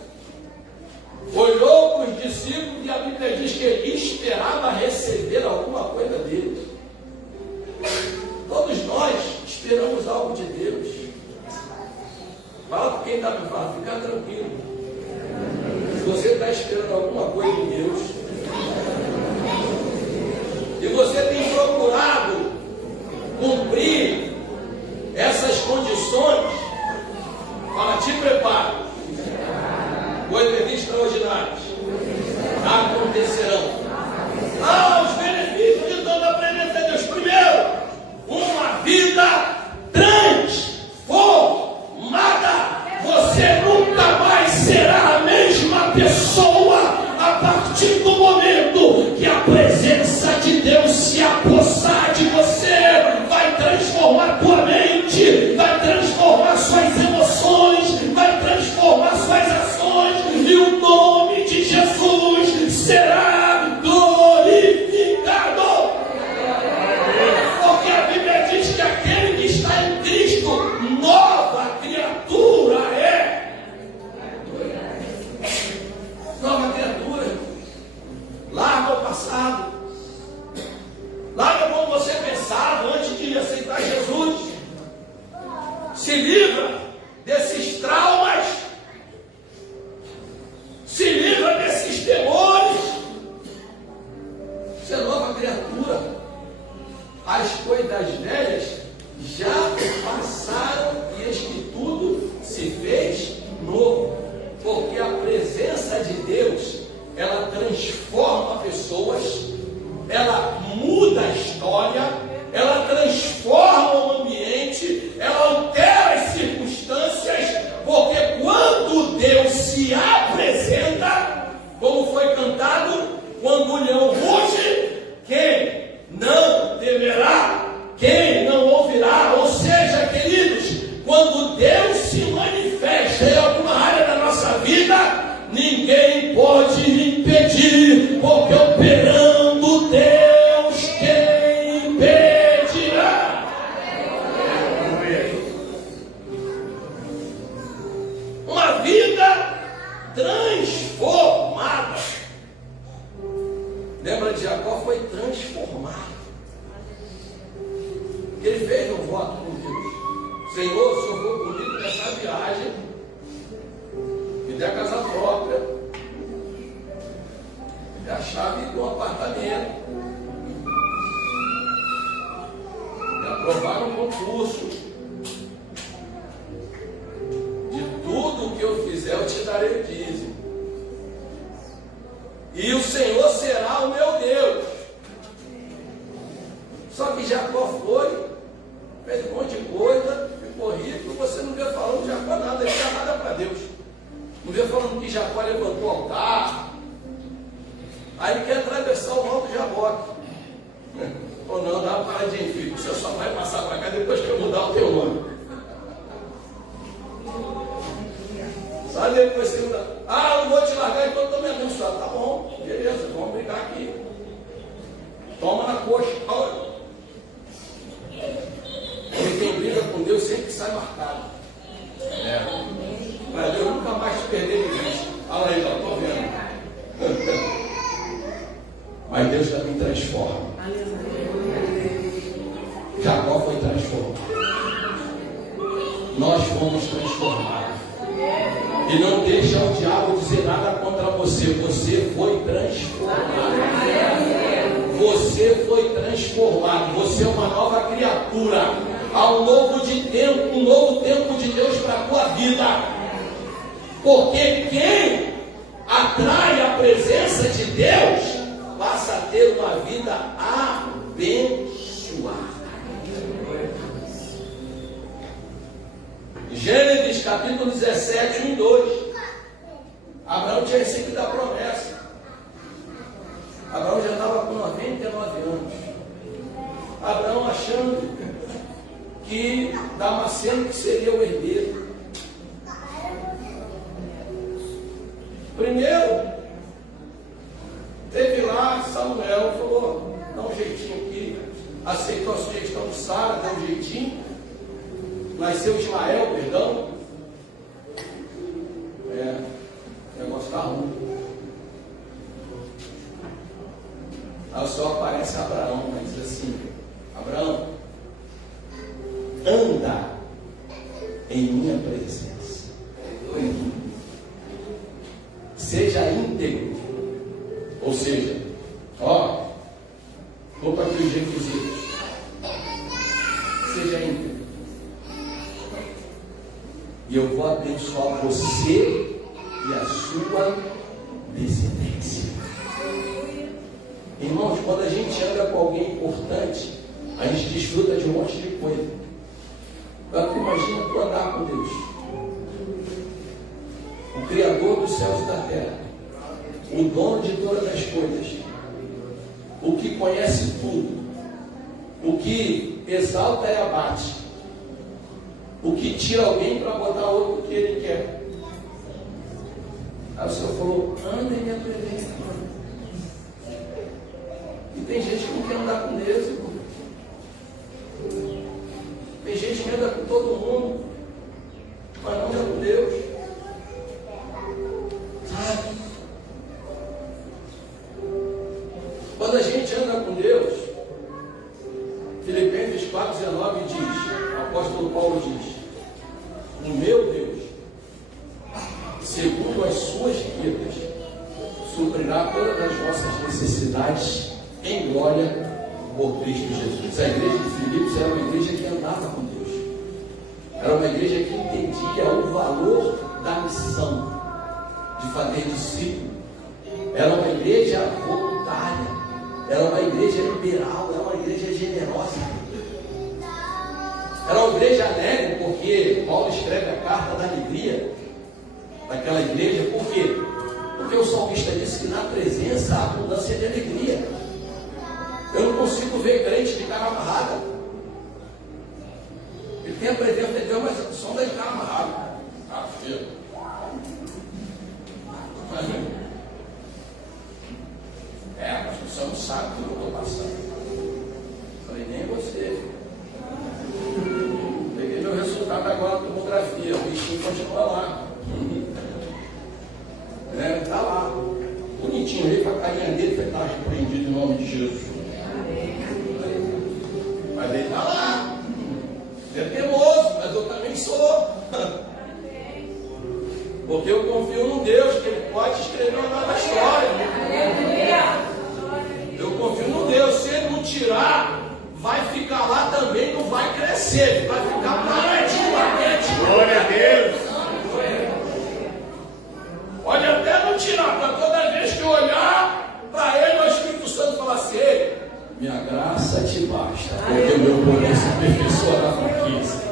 Olhou para os discípulos e a Bíblia diz que ele esperava receber alguma coisa deles. Todos nós esperamos algo de Deus. Fala para quem está me falando, fica tranquilo. Se você está esperando alguma coisa de Deus, e você tem procurado cumprir essas condições, fala, te prepara. Coisas extraordinárias acontecerão. Os benefícios de toda a presença de Deus. Primeiro, uma vida transformada. Você nunca mais será a mesma pessoa a partir do momento que a presença de Deus se apossar de você. Vai transformar será glorificado. Porque a Bíblia diz que aquele que está em Cristo, nova criatura é. Nova criatura. Larga o passado. Larga como você pensava antes de aceitar Jesus. Se livra desses traumas. Se livra desses temores. Você é nova criatura. As coisas velhas já passaram e eis que tudo se fez novo. Porque a presença de Deus, ela transforma pessoas, ela muda a história, ela transforma o ambiente, ela altera as circunstâncias, porque quando Deus se apresenta, como foi cantado, quando o leão ruge, quem não temerá, quem não ouvirá? Ou seja, queridos, quando Deus se manifesta em alguma área da nossa vida, ninguém pode impedir, porque operando Deus, quem impedirá? Uma vida transformada. Lembra de Jacó? Foi transformado. Ele fez um voto com Deus: Senhor, se eu for comigo nessa viagem, me dê a casa própria, me dê a chave do apartamento, me aprovar um concurso, de tudo que eu fizer eu te darei o dízimo, e o Senhor será o meu Deus. Só que Jacó foi, fez um monte de coisa, ficou rico. Você não vê falando de Jacó nada, ele não dá nada para Deus. Não vê falando que Jacó levantou o altar. Aí ele quer atravessar o alto de Jaboque. Ou não, dá uma paradinha, filho. Você só vai passar para cá depois que eu mudar o teu nome. Sabe depois você muda? Ah, eu não vou te largar enquanto estou me abençoado. Tá bom, beleza, vamos brigar aqui. Toma na coxa. Olha. Porque quem briga com Deus sempre sai marcado. Para Deus nunca mais te perder de vista. Olha aí, estou vendo. Mas Deus também transforma. Jacó foi transformado. Nós fomos transformados. E não deixa o diabo dizer nada contra você. Você foi transformado. Você foi transformado. Você é uma nova criatura. Há um novo tempo de Deus para a tua vida. Porque quem atrai a presença de Deus passa a ter uma vida abençoada. Gênesis capítulo 17, 1 e 2. Abraão tinha recebido a promessa. Abraão já estava com 99 anos. Abraão achando que Damasceno que seria o herdeiro. Primeiro, teve lá Samuel, falou: dá um jeitinho aqui. Aceitou a sugestão de Sara, dá um jeitinho. Nasceu Ismael, perdão. O negócio está ruim. Aí só aparece Abraão, mas diz assim: Abraão, anda em minha presença, seja íntegro. Ou seja, vou para aqui os requisitos. Seja íntegro. E eu vou abençoar você e a sua descendência. Irmãos, quando a gente anda com alguém importante, a gente desfruta de um monte de coisa. Agora imagina tu andar com Deus, o Criador dos céus e da terra, o dono de todas as coisas, o que conhece tudo, o que exalta e abate, o que tira alguém para botar outro que ele quer. Aí o Senhor falou: anda em minha presença. Tem gente que não quer andar com Deus, irmão. Tem gente que anda com todo mundo, mas não anda com Deus. Sabe? Quando a gente anda com Deus, Filipenses 4,19 diz, o apóstolo Paulo diz, o meu Deus, segundo as suas riquezas, suprirá todas as vossas necessidades em glória por Cristo Jesus. A igreja de Filipos era uma igreja que andava com Deus. Era uma igreja que entendia o valor da missão de fazer discípulo. Era uma igreja voluntária. Era uma igreja liberal. Era uma igreja generosa. Era uma igreja alegre, porque Paulo escreve a carta da alegria daquela igreja. Por quê? Porque o salmista disse que na presença há abundância de alegria. Eu não consigo ver crente de cara amarrada. Ele tem a presença de Deus, mas o som da de cara amarrado. Ah, filho. Mas você não sabe tudo que eu estou passando. Falei, nem você. Peguei meu resultado agora na tomografia. O bichinho continua lá. Está lá. Bonitinho ali com a carinha dele, foi estar repreendido em nome de Jesus. Mas ele está lá. Ele é teimoso, mas eu também sou. Porque eu confio num Deus que Ele pode escrever uma nova história. Eu confio num Deus. Se Ele não tirar, vai ficar lá também, não vai crescer. Vai ficar paradinho lá dentro. Glória a Deus. Pode até não tirar, para toda vez que eu olhar para Ele, o Espírito Santo falar assim: Ei, minha graça te basta, porque o meu poder se aperfeiçoa na fraqueza.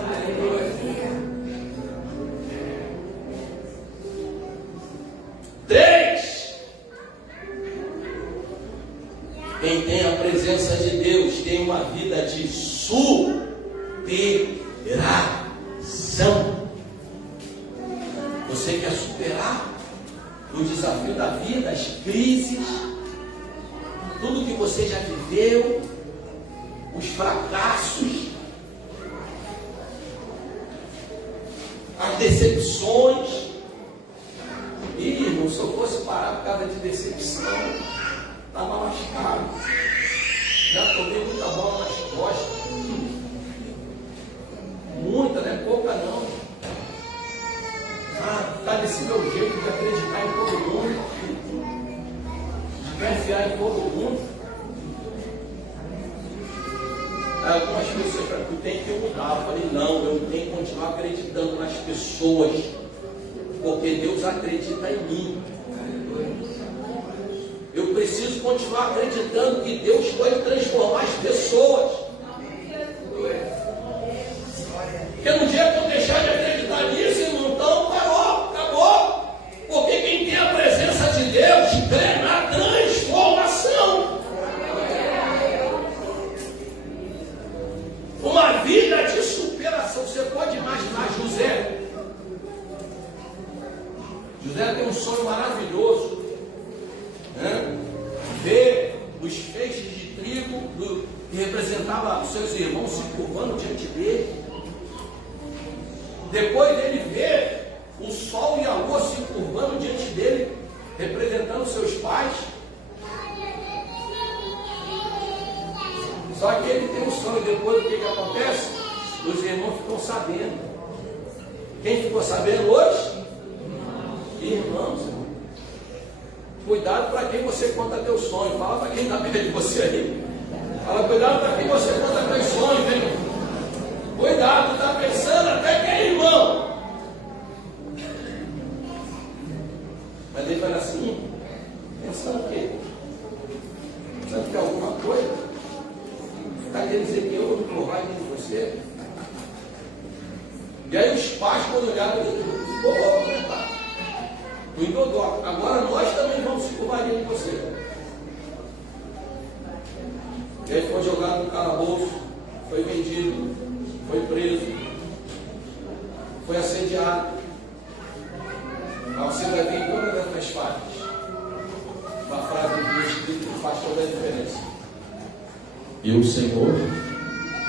Quem tem a presença de Deus tem uma vida de superação. Você quer superar o desafio da vida, as crises, tudo que você já viveu, os fracassos, as decepções. E irmão, se eu fosse parar por causa de decepção, estava lascado. Já tomei muita bola nas costas. Muita, não é pouca não. Está desse meu jeito de acreditar em todo mundo, de confiar em todo mundo. Algumas pessoas falaram que eu tenho que mudar. Eu falei, não, eu tenho que continuar acreditando nas pessoas, porque Deus acredita em mim. Eu preciso continuar acreditando que Deus pode transformar as pessoas. Porque no dia que eu deixar de acreditar nisso, então parou, acabou. Porque quem tem a presença de Deus crê na transformação. Uma vida de superação. Você pode imaginar José. José tem um sonho maravilhoso. Ver os feixes de trigo que representava os seus irmãos se curvando diante dele. Depois dele ver o sol e a lua se curvando diante dele, representando seus pais. Só que ele tem um sonho. Depois o que acontece? Os irmãos ficam sabendo. Quem ficou sabendo hoje? Irmãos. Cuidado para quem você conta teu sonho. Fala para quem está perto de você aí. Fala, cuidado para quem você conta teu sonho, hein? Cuidado, está pensando até que é irmão. Mas ele fala assim, pensando o quê? Pensando que é alguma coisa? Está querendo dizer que eu vou me provar de você? E aí os pais, quando olharam, agora nós também vamos se curvar de você. E aí foi jogado no calabouço, foi vendido, foi preso, foi assediado. Mas você vai ver em todas as fases uma frase do Espírito que faz toda a diferença. E o Senhor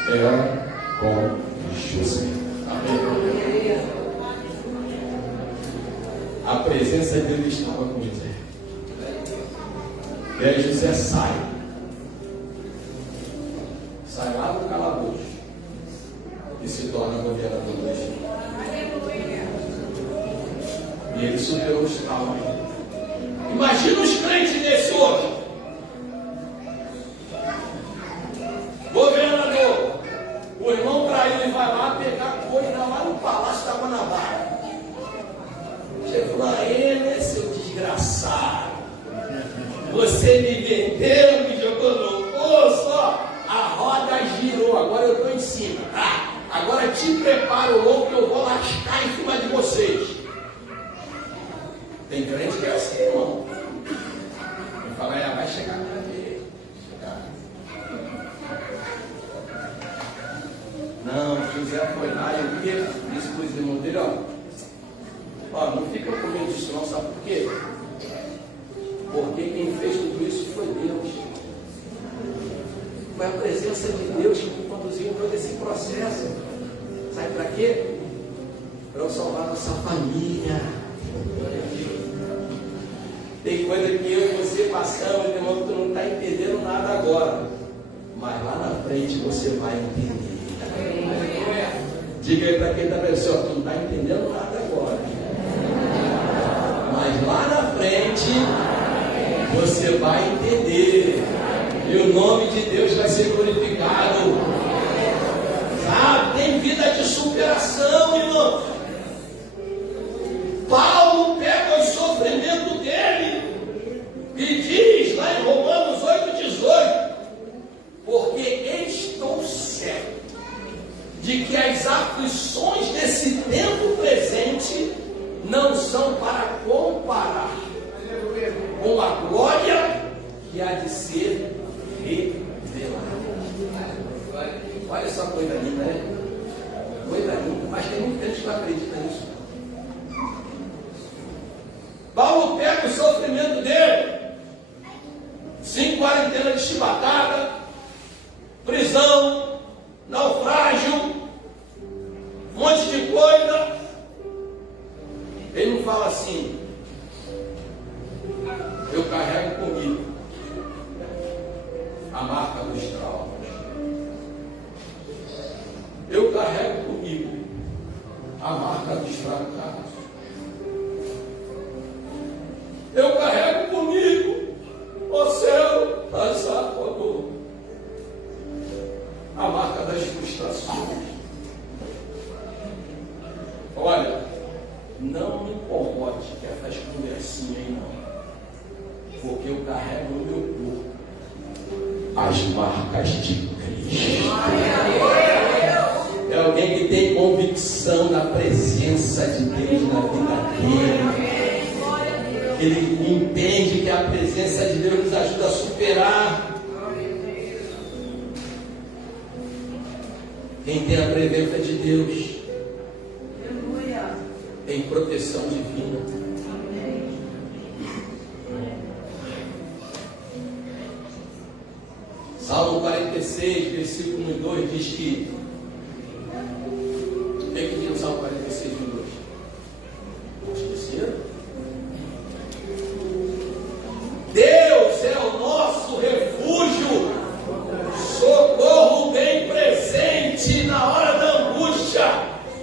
era com José. Amém. A presença de Deus estava com José. E aí José sai lá do calabouço e se torna governador do Egito. E ele superou os traumas. Imagina os crentes desse hoje. Governador, o irmão traiu e vai lá pegar coisa lá no Palácio da Guanabara. Chegou lá, ele, seu desgraçado. Você me vendeu, me jogou no poço, ó. A roda girou, agora eu estou em cima. Agora te prepara o louco que eu vou lascar em cima de vocês. Tem crente que é assim, irmão. Ele fala, vai chegar na vez. Não, José foi lá e eu disse para os irmãos dele, ó, não fica com medo disso não, sabe por quê? Porque quem fez tudo isso foi Deus. Foi a presença de Deus que me conduziu em todo esse processo. Sabe para quê? Para eu salvar nossa família. Tem coisa que eu e você passamos, meu irmão, tu não está entendendo nada agora. Mas lá na frente você vai entender. Diga aí para quem está pensando, tu não está entendendo nada agora. Mas lá na frente você vai entender. E o nome de Deus vai ser glorificado. Sabe? Tem vida de superação, irmão. Paulo pega os sofrimentos dele e diz lá em Romanos 8,18: porque estou certo de que as aflições desse tempo presente não são para comparar com a glória que há de ser revelada. Olha essa coisa linda, né? Coisa linda, mas tem muita gente que não acredita nisso. Paulo pega o sofrimento dele, 5 quarentenas de chibatada, prisão, naufrágio, um monte de coisa. Ele não fala assim, eu carrego comigo a marca dos traumas. Eu carrego comigo a marca dos fracassos. Eu carrego comigo o céu das águas, a marca das frustrações. Olha, não me incomode que essas conversinhas aí não, porque eu carrego no meu corpo as marcas de Cristo. É alguém que tem convicção da presença de Deus na vida dele. Ele entende que a presença de Deus nos ajuda a superar. Quem tem a presença de Deus tem proteção divina. Salmo 46, versículo 1 e 2 diz que... O que é que diz o Salmo 46, 1 e 2? Esqueceram? Deus é o nosso refúgio, socorro bem presente na hora da angústia,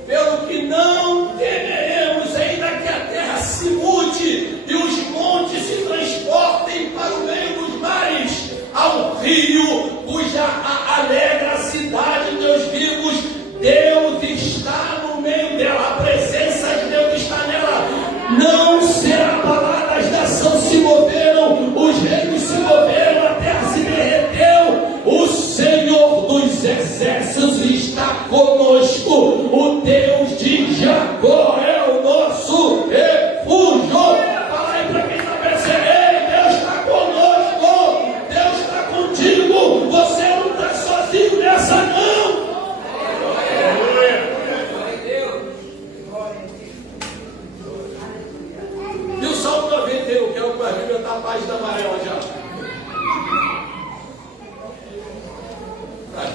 pelo que não temeremos, ainda que a terra se mude e os montes se transportem para o meio dos mares, ao rio cuja alegra a cidade dos vivos. Deus está no meio dela, a presença de Deus está nela. Não será abalada, as nações se moveram, os reinos se moveram, a terra se derreteu. O Senhor dos exércitos está conosco, o Deus de Jacó é o nosso refúgio. Fala aí para quem está pensando, ei, Deus está conosco, Deus está contigo, você não está sozinho nessa não. E o Salmo 91, que é o que a Bíblia está a página amarela já.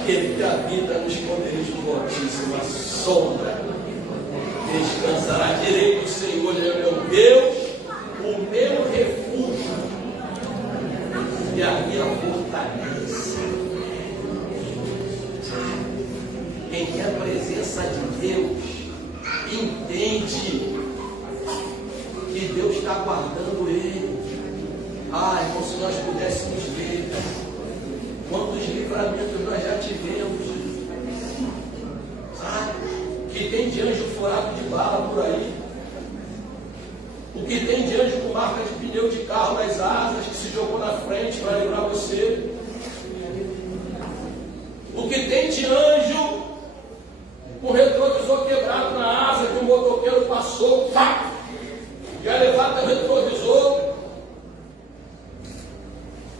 aquele que habita nos esconderijos do Altíssimo, a sombra descansará. Direi do Senhor, Ele é meu Deus, o meu refúgio e a minha fortaleza. Quem quer a presença de Deus entende que Deus está guardando ele. Irmão, se nós pudéssemos ver quantos livramentos nós já tivemos, que tem de anjo furado de bala por aí, o que tem de anjo com marca de pneu de carro nas asas, que se jogou na frente para livrar você, o que tem de anjo com retrovisor quebrado na asa, que o motoqueiro passou, já levanta o retrovisor.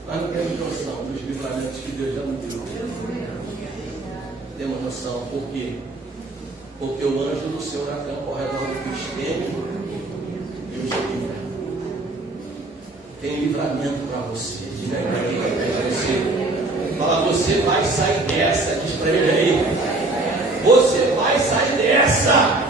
Mas não temos noção dos livramentos que Deus já nos deu. Temos noção, por quê? Porque o anjo do Senhor acampa ao redor do que os teme e os livra. Tem livramento para você. Diga aí para você. Fala, você vai sair dessa. Diz para ele aí. Você vai sair dessa.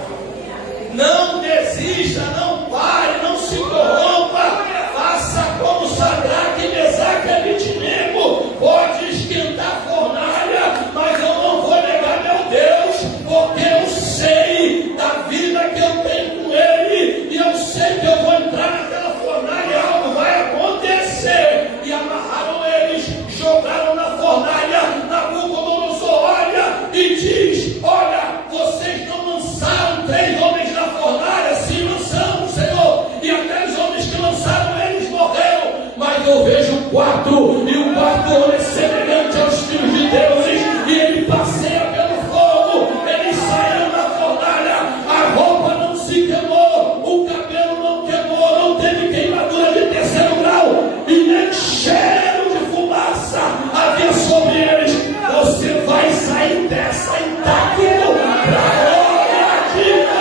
Não desista, não pare, não se corrompa. Faça como Sadraque, Mesaque e Abednego. Pode esquentar a fornalha, mas eu não vou negar meu Deus, porque eu sei da vida que eu tenho com Ele, e eu sei que eu vou entrar naquela fornalha e algo vai acontecer. E amarraram eles, jogaram na fornalha, Nabucodonosor olha e diz: olha, vocês não lançaram 3 homens na fornalha? Sim, lançamos, Senhor, e aqueles homens que lançaram, eles morreram, mas eu vejo 4, e o 4 homem é semelhante aos filhos de deuses, e ele passeia pelo fogo, eles saíram da fornalha, a roupa não se queimou, o cabelo não queimou, não teve queimadura de 3º grau, e nem cheiro de fumaça havia sobre eles. Você vai sair dessa intacto para a glória de Deus.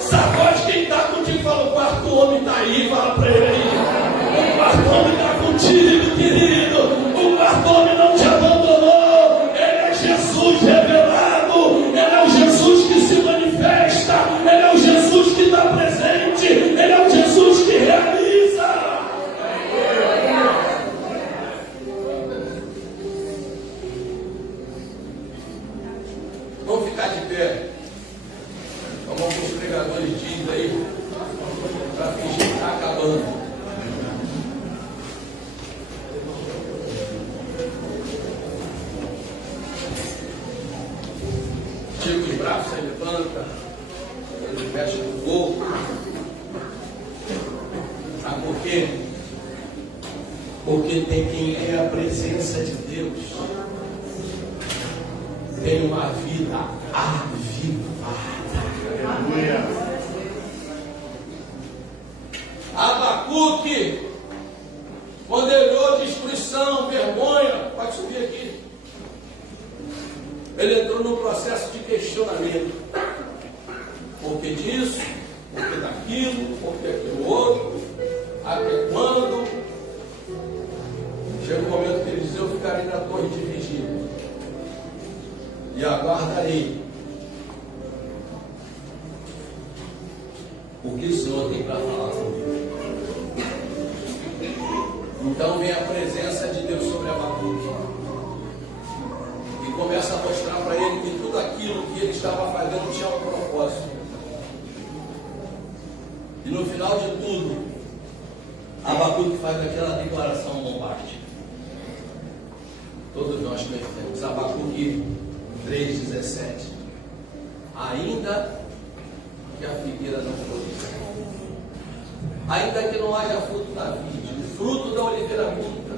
Sacode quem está contigo e fala: o 4º homem está aí, fala para ele aí. O 4º homem está contigo, querido. O 4º homem não te abandonou. Ele é Jesus revelado. Ele é o Jesus que se manifesta. Ele é o Jesus que está presente. Ele é o Jesus que realiza. Vamos ficar de pé. Como alguns pregadores dizem aí, para fingir que está acabando. Tira os braços, aí levanta, ele mexe no corpo. Sabe por quê? Porque tem quem é a presença de Deus. Tem uma vida avivada. Abacuque, quando ele olhou destruição, vergonha, pode subir aqui, ele entrou num processo de questionamento. Por que disso? Por que daquilo? Por que aquilo outro? Até quando? Chega um momento que ele diz: eu ficarei na torre de vigília e aguardarei o que o Senhor tem para falar comigo. Então vem a presença de Deus sobre Abacuque e começa a mostrar para ele que tudo aquilo que ele estava fazendo tinha um propósito. E no final de tudo, Abacuque faz aquela declaração bombástica. Todos nós conhecemos. Abacuque 3,17. Ainda que a figueira não produza, ainda que não haja fruto da vide, o fruto da oliveira minta,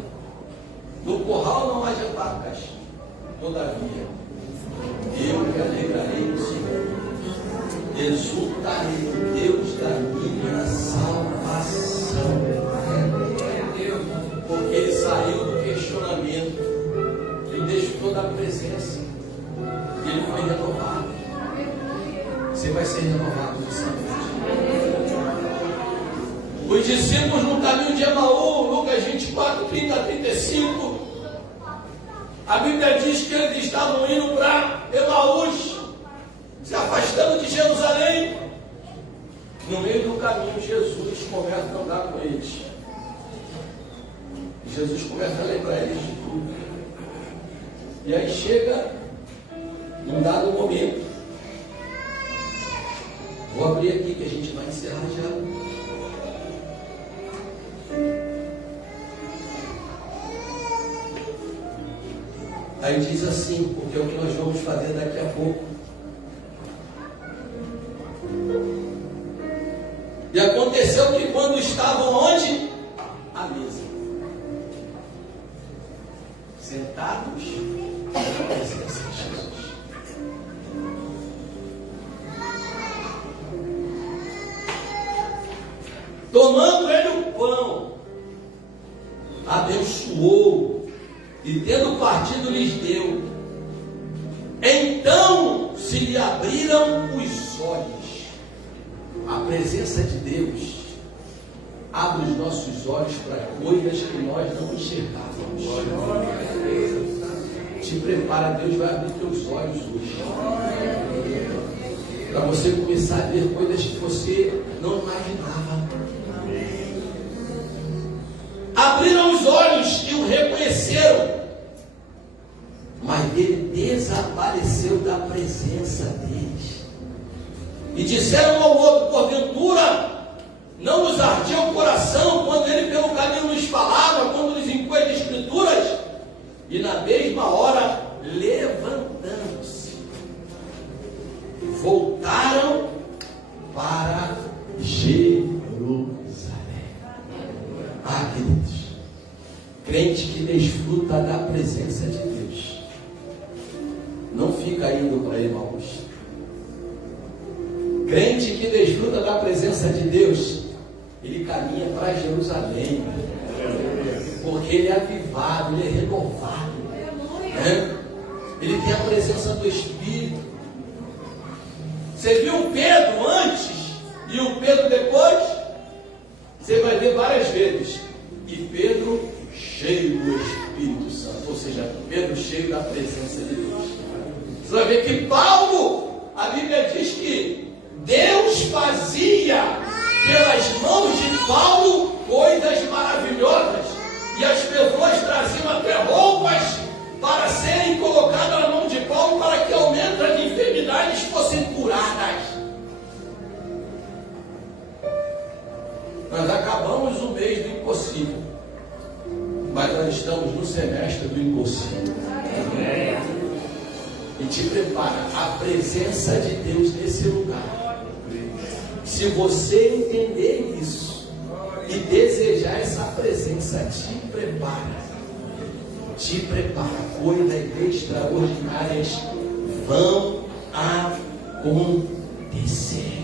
no curral não haja vacas, todavia eu me alegrarei no Senhor, exultarei no Deus da minha salvação. Porque ele saiu do questionamento, ele desfrutou da presença, e ele foi renovado. você vai ser renovado nessa noite. Os discípulos no caminho de Emaú, Lucas 24, 30 a 35, a Bíblia diz que eles estavam indo para Emaús, se afastando de Jerusalém. No meio do caminho, Jesus começa a andar com eles. Jesus começa a lembrar eles de tudo. E aí chega num dado momento. Vou abrir aqui que a gente vai encerrar já. Aí diz assim, porque é o que nós vamos fazer daqui a pouco. E aconteceu que quando estavam onde? À mesa. Sentados na presença de Jesus. Tomando ele o pão, abençoou e tendo partido lhes deu. Então se lhe abriram os olhos. A presença de Deus abre os nossos olhos para coisas que nós não enxergávamos. Te prepara, Deus vai abrir teus olhos hoje. Para você começar a ver coisas que você não imaginava. Abriram os olhos e o reconheceram. Mas ele desapareceu da presença deles. E disseram um ao outro: porventura não nos ardia o coração quando ele pelo caminho nos falava, quando nos impôs as escrituras? E na mesma hora, levantando-se, voltaram para Jerusalém. Ah, queridos, crente que desfruta da presença de Deus não fica indo para Emaús. Crente que desfruta da presença de Deus, ele caminha para Jerusalém, porque ele é avivado, ele é renovado, né? Ele tem a presença do Espírito. Você viu o Pedro antes e o Pedro depois? Você vai ver várias vezes. E Pedro cheio do Espírito Santo, ou seja, Pedro cheio da presença de Deus. Você vai ver que Paulo, a Bíblia diz que Deus fazia pelas mãos de Paulo coisas maravilhosas, e as pessoas traziam até roupas para serem colocadas na mão de Paulo para que aumentos de enfermidades fossem curadas. Nós acabamos o mês do impossível, mas nós estamos no semestre do impossível. E te prepara a presença de Deus nesse lugar. Se você entender isso e desejar essa presença, te prepara. Coisas extraordinárias vão acontecer.